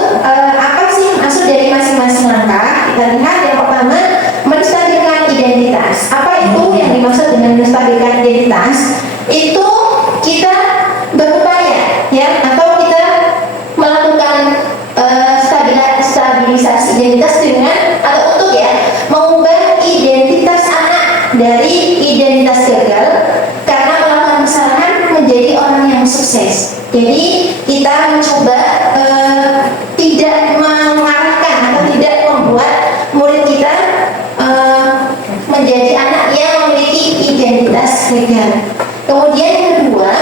apa sih maksud dari masing-masing langkah? Kita lihat yang pertama, menstabilkan identitas. Apa itu yang dimaksud dengan menstabilkan identitas? Itu kita berupaya ya, atau kita melakukan stabilisasi identitas dengan atau untuk ya mengubah identitas anak dari identitas gagal karena melakukan kesalahan menjadi orang yang sukses. Jadi kita mencoba tidak mengarahkan atau tidak membuat murid kita menjadi anak yang memiliki identitas gagal. Kemudian yang kedua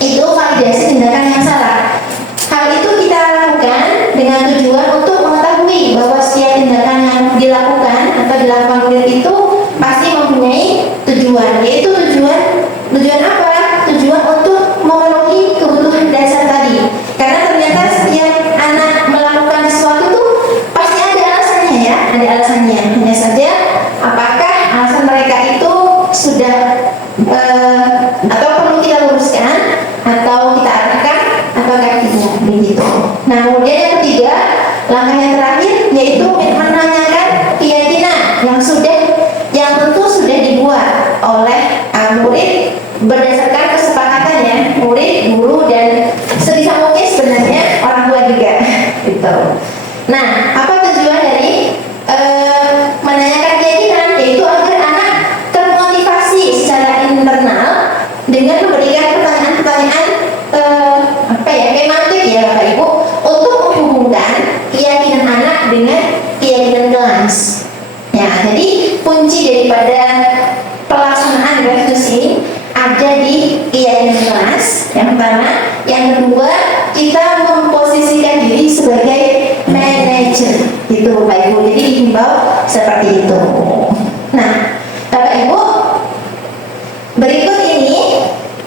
itu validasi tindakan yang salah. Hal itu kita lakukan dengan tujuan untuk mengetahui bahwa setiap tindakan yang dilakukan atau dilakukan murid itu pasti mempunyai tujuan, yaitu tujuan apa? Tujuan untuk memenuhi kebutuhan dasar tadi. Karena ternyata setiap anak melakukan sesuatu itu pasti ada alasannya ya, ada alasannya. Hanya saja apakah alasan mereka itu sudah atau perlu kita luruskan atau kita arahkan atau tidak begitu. Nah, kemudian yang ketiga, langkah yang terakhir yaitu menanyakan keyakinan yang tentu sudah dibuat oleh murid berdasarkan kesepakatan ya, murid, guru, dan sebisa mungkin sebenarnya orang tua juga gitu. Nah, apa tujuan dari menanyakan keyakinan? Yaitu agar anak termotivasi secara internal dengan memberikan pertanyaan-pertanyaan tematik ya Bapak Ibu, untuk menghubungkan keyakinan anak dengan keyakinan kelas. Ya, jadi kunci daripada pelaksanaan restitusi ini ada di keyakinan kelas yang pertama. Yang kedua, kita memposisikan diri sebagai manajer, gitu Bapak Ibu. Jadi dihimbau seperti itu. Nah, Bapak Ibu, berikut ini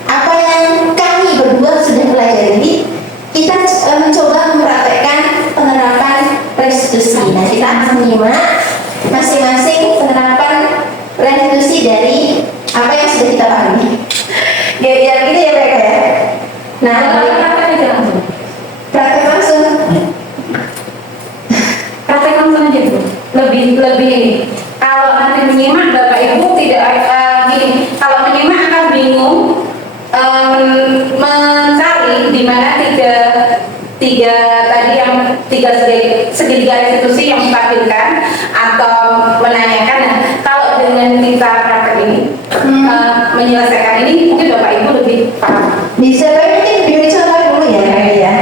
apa yang kami berdua sudah pelajari. Kita mencoba mempraktekkan penerapan restitusi. Nah, kita akan menyimak masing-masing penerapan restitusi dari apa yang sudah kita pahami. Ya gitu ya mereka ya. Nah, praktek langsung. Praktek langsung aja Bu. Lebih kalau nanti menyimak Bapak Ibu tidak gini. Kalau menyimak akan bingung mencari di mana tiga tadi yang segitiga restitusi yang ditampilkan atau menanyakan. Nah, kalau dengan kita praktek ini menyelesaikan ini mungkin Bapak Ibu lebih paham. Bisa mungkin diberi contoh dulu ya.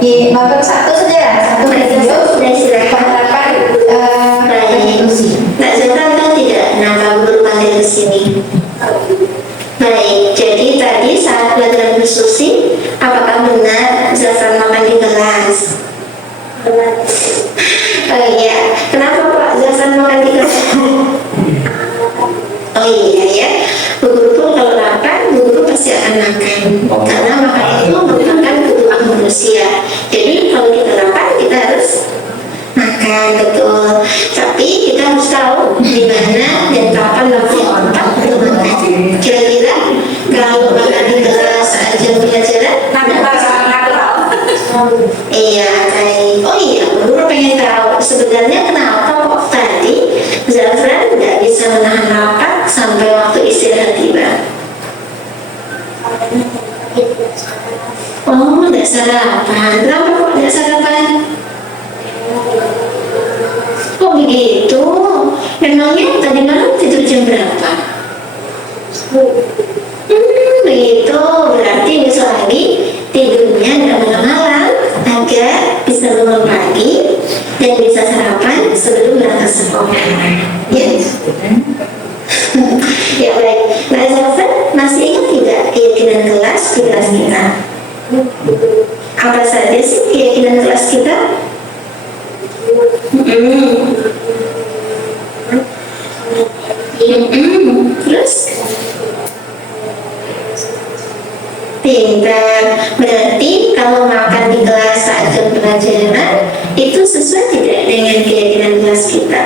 Di babak 1 saja, 1 video penerapan restitusi. Mbak Zara kan tidak nangkap guru panggil ke sini. Baik, jadi tadi saat pelajaran restitusi, apakah benar Zafran makan di kelas? Oh iya, kenapa Pak Zafran makan di kelas? Oh iya ya, Bu Guru pun kalau lapar, Bu Guru pasti akan makan. Karena makan itu merupakan kebutuhan manusia. Jadi kalau kita lapar, kita harus makan, betul. Tapi kita harus tahu di mana dan kapan waktu yang tepat untuk makan. Kira-kira kalau makan di kelas aja pelajaran, iya, baik. Oh iya, Guru pengen tahu sebenarnya kenapa kok tadi Zafran nggak bisa menahan lapar sampai waktu istirahat tiba. Oh, nggak sarapan. Kenapa kok nggak sarapan? Oh begitu. Memangnya tadi malam tidur jam berapa? Begitu. Berarti besok lagi tidurnya nggak malam-malam agar bisa bangun pagi dan bisa sarapan sebelum berangkat sekolah. Ya. Ya baik. Nah, Zafran masih ingat tidak keyakinan kelas di kelas kita? Apa saja sih keyakinan kelas kita? Terus? Pintar. Berarti kalau makan di kelas saat jam pelajaran itu sesuai tidak dengan keyakinan kelas kita?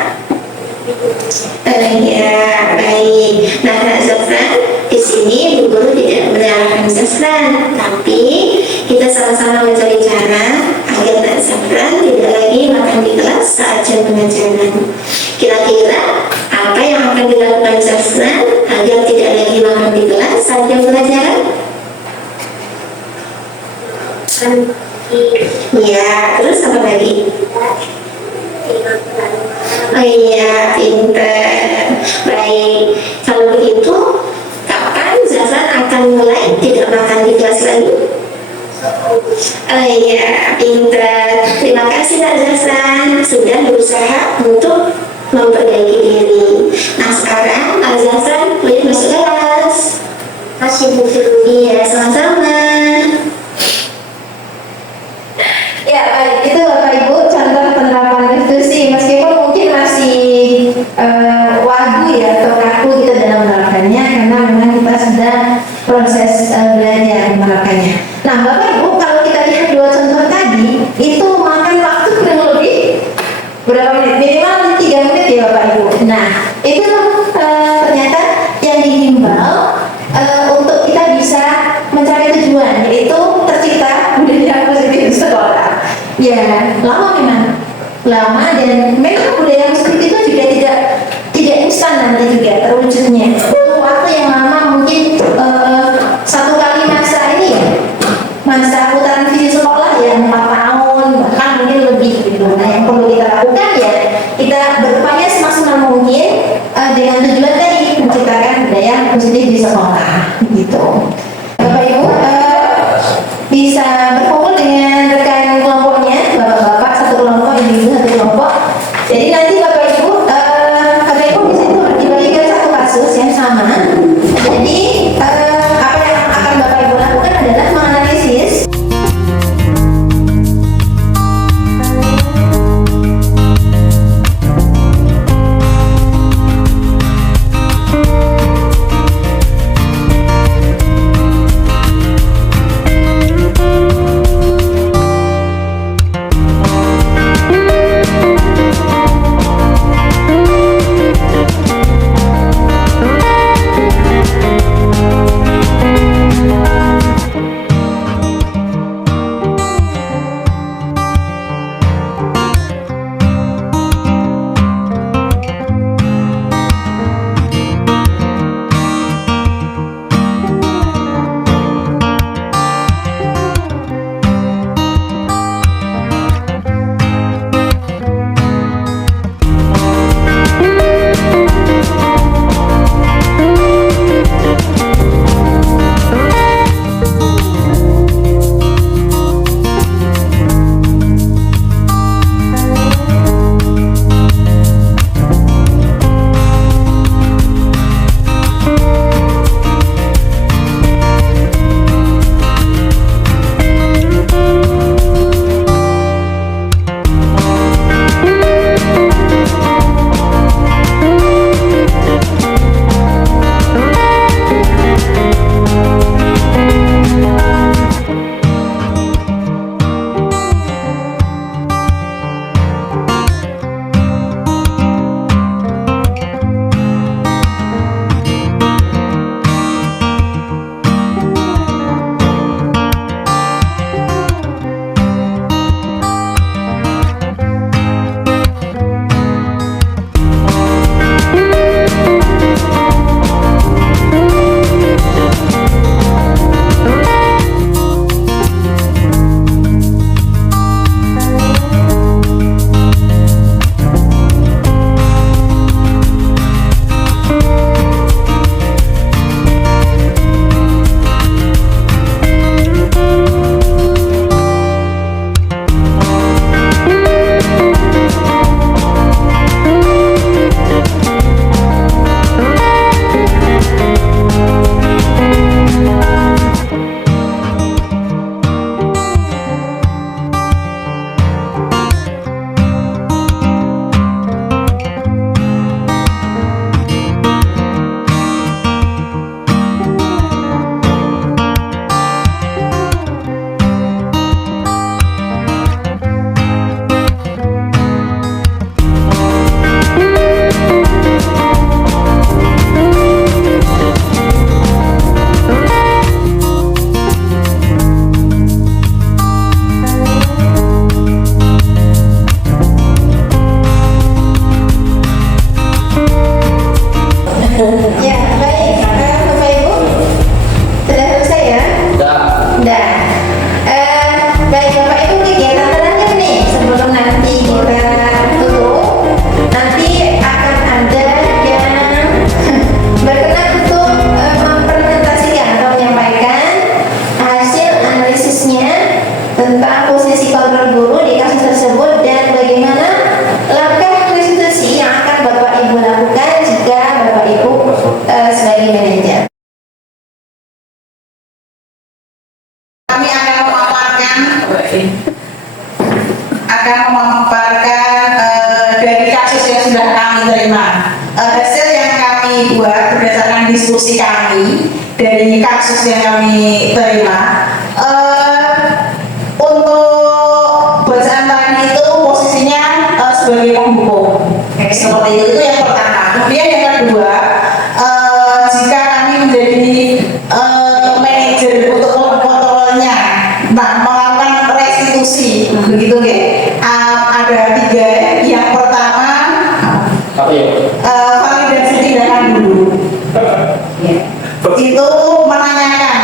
Ya, baik. Nah, Kak Zafran, di sini Bu Guru tidak menyalahkan Zafran, tapi kita sama-sama mencari cara agar Kak Zafran tidak lagi makan di kelas saat jam pelajaran. Kira-kira apa yang akan dilakukan Zafran agar tidak lagi makan di kelas saat jam pelajaran? Ya, terus apa lagi? Oh iya, pintar. Baik, kalau begitu kapan Zafran akan mulai tidak makan di kelas lagi? Oh iya, pintar. Terima kasih Kak Zafran sudah berusaha untuk memperbaiki diri. Nah sekarang Kak Zafran boleh masuk kelas. Masih Bu Guru. Iya, sama-sama. Ya baik, itu Bapak Ibu contoh penerapan restitusi. Meskipun mungkin masih wagu ya atau kaku kita dalam menerapkannya, karena memang kita sudah proses belajar menerapkannya. Nah Bapak Ibu, kalau kita lihat dua contoh tadi, itu makan waktu kurang lebih berapa menit? Minimal 3 menit ya Bapak Ibu. Nah itu ternyata yang dihimbau untuk kita bisa mencapai tujuan, yaitu tercipta budaya positif di sekolah. Ya, lama memang, lama, dan memang budaya positif itu juga tidak instan nanti juga terwujudnya. Itu waktu yang lama, mungkin 1 kali masa ini ya, masa putaran visi sekolah ya 4 tahun, bahkan mungkin lebih gitu. Nah, yang gitu. Bapak Ibu bisa berkumpul dengan rekan kelompoknya, bapak-bapak satu kelompok, ibu-ibu satu kelompok. Jadi nanti Bapak Ibu di situ dibagikan satu kasus yang sama. Jadi apa yang akan Bapak Ibu lakukan adalah menganalisis. akan memaparkan dari kasus yang sudah kami terima. Hasil yang kami buat berdasarkan diskusi kami dari kasus yang kami terima. Untuk bacaan tadi itu posisinya sebagai penghukum. Seperti itu yang pertama. Kemudian yang kedua, jika kami menjadi manajer untuk kontrolnya, melakukan restitusi, begitu ya. Ada tiga. Yang pertama, validasi tindakan dulu. Itu menanyakan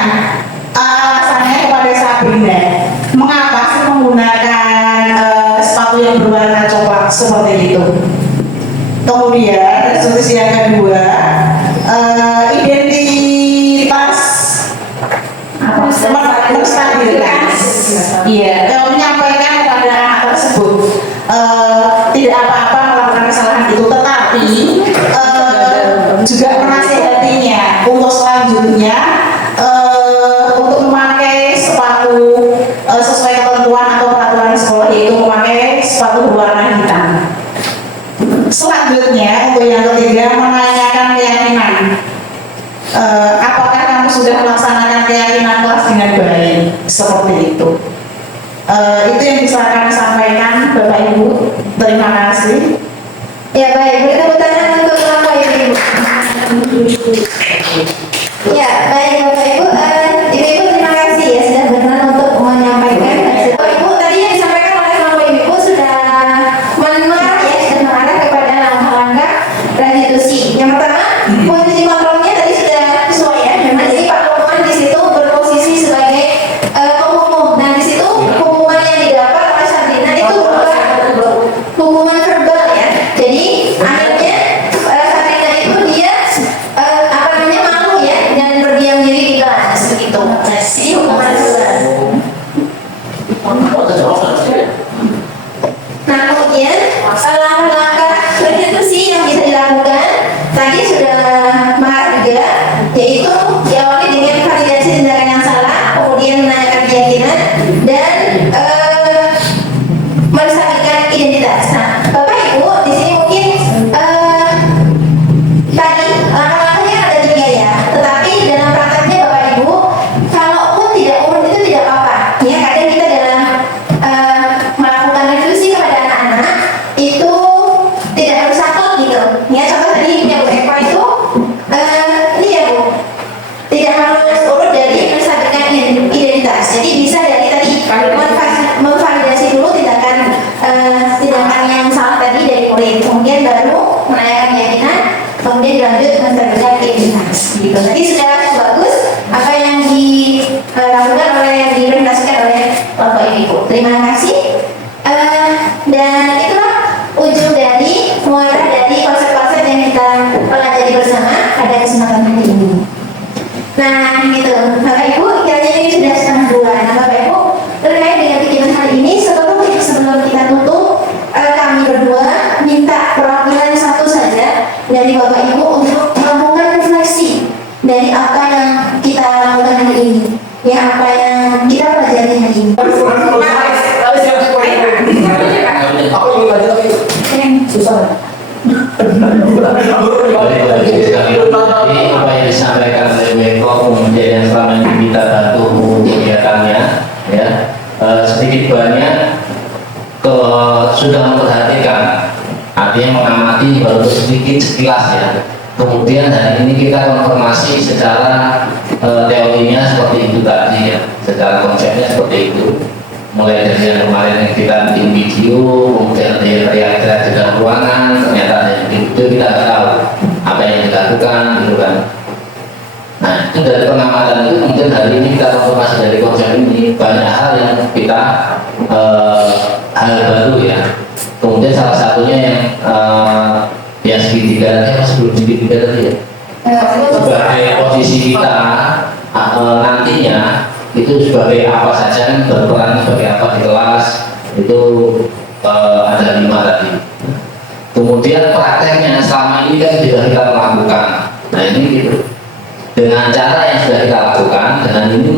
alasannya kepada Sabrina, mengapa sih menggunakan sepatu yang berwarna coklat seperti itu. Kemudian restitusi yang kedua, identitas selanjutnya untuk memakai sepatu sesuai ketentuan atau peraturan sekolah, yaitu memakai sepatu berwarna hitam. Selanjutnya untuk yang ketiga, menanyakan keyakinan. Apakah kamu sudah melaksanakan keyakinan kelas dengan baik? Seperti itu. Itu yang bisa kami sampaikan, Bapak Ibu. Terima kasih. Ya baik, beri tepuk tangan untuk Bapak Ibu. Ya baik Bapak Ibu, Ibu-Ibu terima kasih ya sudah berkenan untuk menyampaikan. Bapak Ibu tadi yang disampaikan oleh Bapak Ibu sudah mengarah ya, sudah mengarah kepada langkah-langkah restitusi. Yang pertama, posisi kontrolnya tadi sudah sesuai ya. Jadi Pak Lukman di situ berposisi sebagai penghukum. Nah di situ hukuman yang didapat oleh Sabrina itu berupa hukuman verbal ya. Jadi akhirnya Sabrina itu dia malu ya dan berdiam diri di kelas begitu. Jadi hukuman verbal. Nah kemudian langkah-langkah restitusi yang bisa dilakukan tadi sudah mengarah juga, yaitu diawali dengan validasi tindakan yang salah, kemudian menanyakan keyakinan dan menstabilkan identitas. Nah Bapak Ibu di sini mungkin tadi langkah-langkahnya ada 3 ya, tetapi dalam prakteknya Bapak Ibu kalaupun tidak urut itu tidak apa-apa ya. Kadang kita dalam melakukan restitusi kepada anak-anak itu tidak harus saklek gitu ya. Contoh tadi yang Bu Eva itu ini ya Bu, tidak harus urut dari menstabilkan identitas. Jadi bisa dari tadi memvalidasi dulu tindakan yang salah tadi dari murid, kemudian baru menanyakan keyakinan, kemudian dilanjut menstabilkan identitas gitu. Tadi sudah bagus apa yang dilakukan dipresentasikan oleh Bapak Ibu. Terima kasih. Dan itulah ujung dari muara dari konsep-konsep yang kita pelajari bersama pada kesempatan hari ini. Nah gitu Bapak Ibu, kiranya ini sudah 1:30. Nah Bapak Ibu, terkait dengan kegiatan hari ini sebelum kita tutup, kami berdua minta perwakilan satu saja dari Bapak Ibu untuk melakukan refleksi dari apa yang kita lakukan hari ini, ya apa yang kita pelajari hari ini. Aku ingin lanjut tapi susah. Jadi apa yang disampaikan oleh Beko, kemudian yang selama ini kita bantu kegiatannya, ya sedikit banyak sudah memperhatikan, artinya mengamati baru sedikit sekilas ya. Kemudian hari ini kita konfirmasi secara teorinya seperti itu tadi ya, secara konsepnya seperti itu. Mulai dari yang kemarin yang kita bikin video, kemudian teriak-teriak di dalam ruangan, ternyata ada yang video kita nggak tahu apa yang dilakukan gitu kan. Nah itu dari pengamatan itu kemudian hari ini kita konfirmasi dari konsep ini banyak hal yang kita hal baru ya. Kemudian salah satunya yang segitiga, sebelum segitiga tadi ya, sebagai posisi kita nantinya itu sebagai apa saja, berperan sebagai apa di kelas itu ada 5 tadi. Kemudian prakteknya selama ini kan sudah kita lakukan. Nah ini gitu, dengan cara yang sudah kita lakukan, dengan ini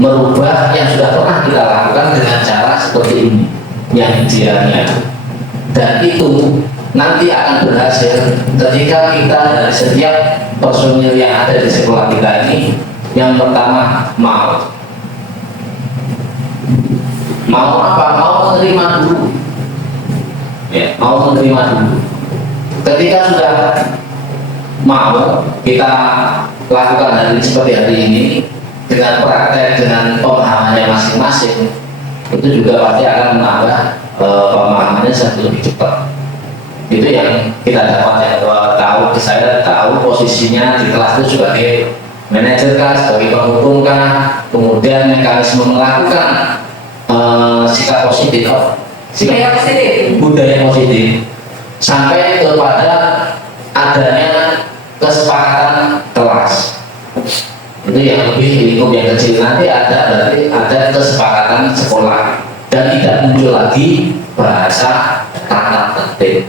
merubah yang sudah pernah kita lakukan dengan cara seperti ini yang idealnya. Dan itu nanti akan berhasil ketika kita dari setiap personil yang ada di sekolah kita ini, yang pertama mau apa? Mau menerima dulu ya, mau menerima dulu. Ketika sudah mau, kita lakukan hari ini seperti hari ini dengan praktek, dengan pemahamannya masing-masing, itu juga pasti akan menambah pemahamannya lebih cepat. Itu yang kita dapat, yang tahu, saya tahu posisinya di kelas itu sebagai manajer kah, sebagai penghukum kah, kemudian mekanisme melakukan sikap positif, budaya positif, sampai kepada adanya kesepakatan kelas. Itu yang lebih lingkup yang kecil, nanti berarti ada kesepakatan sekolah dan tidak muncul lagi bahasa tata tertib.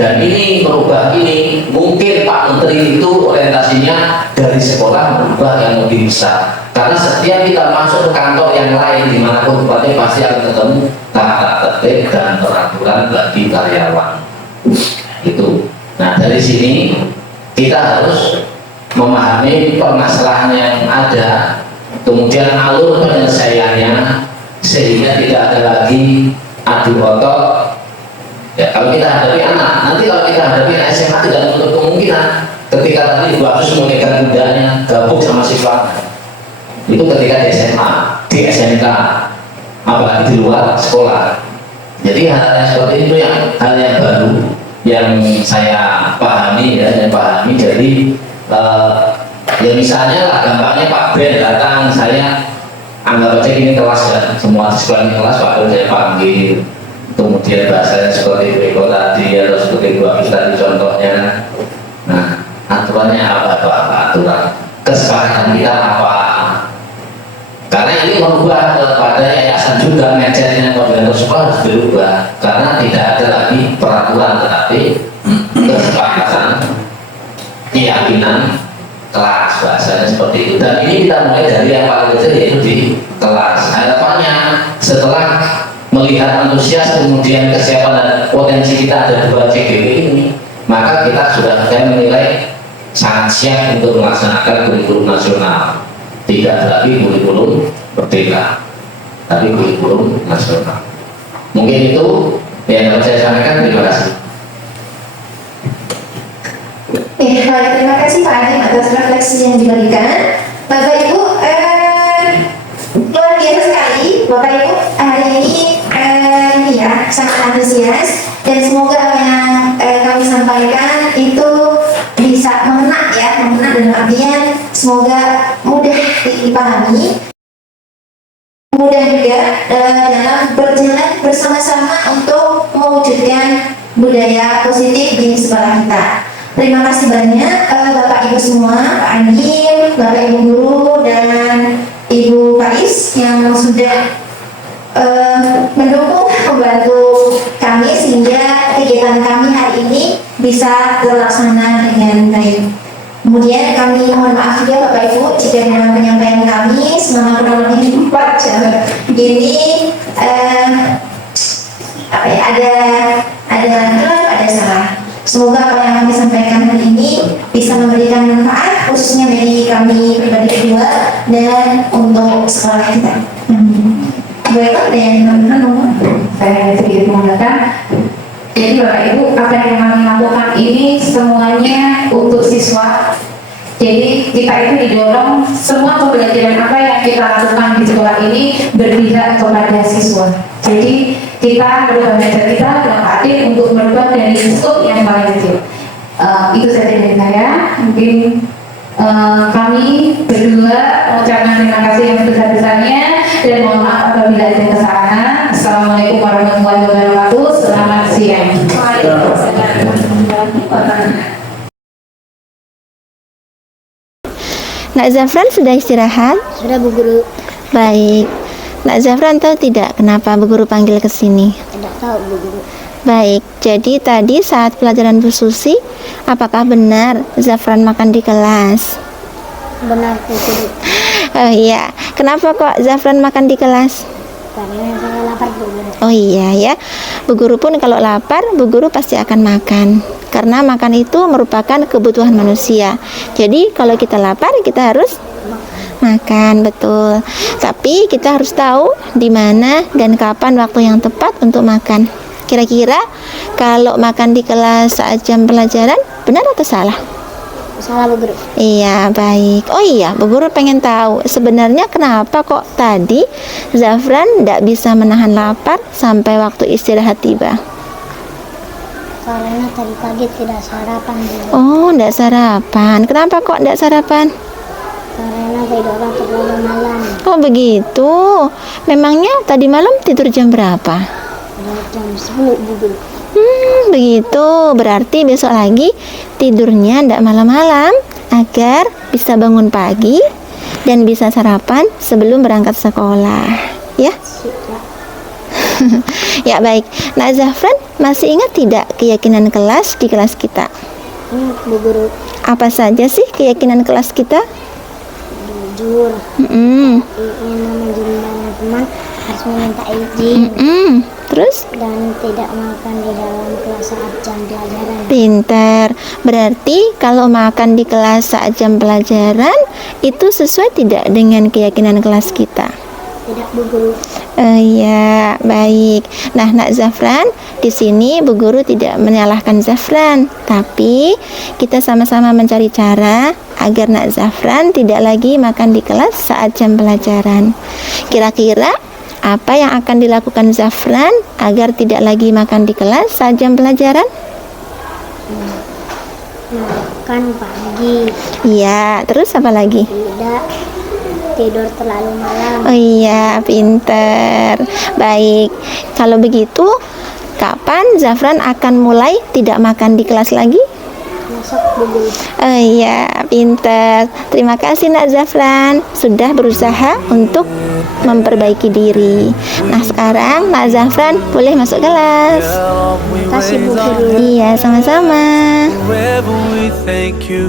Dan ini merubah ini, mungkin Pak Menteri itu orientasinya dari sekolah merubah yang lebih besar. Karena setiap kita masuk ke kantor yang lain dimanapun tempatnya pasti akan ketemu tata tertib dan peraturan bagi karyawan. Itu. Nah dari sini kita harus memahami permasalahan yang ada, kemudian alur penyelesaiannya, sehingga tidak ada lagi adu otot. Ya, kalau kita hadapi anak, nanti kalau kita hadapi anak SMA tidak menutup kemungkinan ketika tadi Ibu Agus memegang mudanya gabung sama siswa itu ketika di SMA, di SMK, apalagi di luar sekolah. Jadi hal yang seperti itu yang hal yang baru yang saya pahami ya, Jadi ya misalnya lah gampangnya Pak Ben datang, saya anggap aja ini kelas ya, semua siswa ini kelas, Pak Ben saya panggil, kemudian bahasanya seperti Eko tadi atau seperti Bu Agus tadi contohnya. Nah aturannya apa aturan kesepakatan kita apa, karena ini merubah pada yayasan juga, manajernya koordinator sekolah harus berubah karena tidak ada lagi peraturan tetapi kesepakatan, keyakinan kelas, bahasanya seperti itu. Dan ini kita mulai dari yang paling kecil yaitu di kelas. Harapannya setelah melihat antusias kemudian kesiapan dan potensi kita ada 2 CGW ini, maka kita sudah menilai sangat siap untuk melaksanakan kurikulum nasional. Tidak lagi kurikulum merdeka, tapi kurikulum nasional. Mungkin itu yang dapat saya sampaikan. Terima kasih. Baik, terima kasih Pak Adem atas refleksi yang diberikan. Bapak Ibu, luar biasa sekali Bapak Ibu hari ini ya sangat antusias, dan semoga apa yang kami sampaikan itu bisa mengena dalam artian semoga mudah dipahami, mudah juga dalam berjalan bersama-sama untuk mewujudkan budaya positif di sekolah kita. Terima kasih banyak Bapak Ibu semua, Pak Anil, Bapak Ibu Guru, dan Ibu Faiz yang sudah mendukung, membantu kami sehingga kegiatan kami hari ini bisa terlaksana dengan baik. Kemudian kami mohon maaf juga Bapak Ibu jika dalam penyampaian kami selama kurang lebih 4 jam ini ada salah. Semoga apa yang kami sampaikan hari ini bisa memberikan manfaat khususnya bagi kami pribadi kedua dan untuk sekolah kita. Baiklah, ada yang menambahkan? Saya sedikit mengatakan, jadi Bapak Ibu, apa yang kami lakukan ini semuanya untuk siswa. Jadi kita itu didorong semua pembelajaran apa yang kita lakukan di sekolah ini berpihak kepada siswa. Jadi kita berubah mindset kita dalam arti untuk merubah dari skop yang paling kecil. Itu saja dari saya. Mungkin kami berdua mengucapkan terima kasih yang sebesar-besarnya dan mohon maaf apabila ada kesalahan. Assalamualaikum warahmatullahi wabarakatuh. Selamat siang. Nak Zafran sudah istirahat? Sudah Bu Guru. Baik. Nak Zafran tahu tidak kenapa Bu Guru panggil ke sini? Tidak tahu Bu Guru. Baik, jadi tadi saat pelajaran Bu Susi, apakah benar Zafran makan di kelas? Benar Bu Guru. Oh iya, kenapa kok Zafran makan di kelas? Karena saya lapar Bu Guru. Oh iya ya, Bu Guru pun kalau lapar, Bu Guru pasti akan makan. Karena makan itu merupakan kebutuhan manusia. Jadi kalau kita lapar, kita harus makan, betul. Tapi kita harus tahu di mana dan kapan waktu yang tepat untuk makan. Kira-kira kalau makan di kelas saat jam pelajaran, benar atau salah? Salah Bu Guru. Iya, baik. Oh iya, Bu Guru pengen tahu sebenarnya kenapa kok tadi Zafran tidak bisa menahan lapar sampai waktu istirahat tiba? Karena tadi pagi tidak sarapan Bu Guru. Oh, tidak sarapan. Kenapa kok tidak sarapan? Karena tidurnya terlalu malam. Oh begitu. Memangnya tadi malam tidur jam berapa? Jam 10 Bu Guru. Begitu. Berarti besok lagi tidurnya tidak malam-malam agar bisa bangun pagi dan bisa sarapan sebelum berangkat sekolah. Ya? Ya baik. Nak Zafran, masih ingat tidak keyakinan kelas di kelas kita? Ingat Bu Guru, Apa saja sih keyakinan kelas kita? jujur, Mm-mm. ingin menjadi teman harus meminta izin Mm-mm. Terus? dan tidak makan di dalam kelas saat jam pelajaran. Pintar. Berarti kalau makan di kelas saat jam pelajaran itu sesuai tidak dengan keyakinan kelas kita? Tidak Bu Guru. Ya, baik. Nah, Nak Zafran, di sini Bu Guru tidak menyalahkan Zafran, tapi kita sama-sama mencari cara agar Nak Zafran tidak lagi makan di kelas saat jam pelajaran. Kira-kira apa yang akan dilakukan Zafran agar tidak lagi makan di kelas saat jam pelajaran? Makan pagi, Iya, terus apa lagi? tidak tidur terlalu malam. Oh iya, pinter. Baik, kalau begitu, kapan Zafran akan mulai tidak makan di kelas lagi? Besok Bu Guru. Oh iya, pinter. Terima kasih Nak Zafran, sudah berusaha untuk memperbaiki diri. Nah sekarang Nak Zafran boleh masuk kelas. Terima kasih Bu Guru. Iya, sama-sama. Forever we thank you.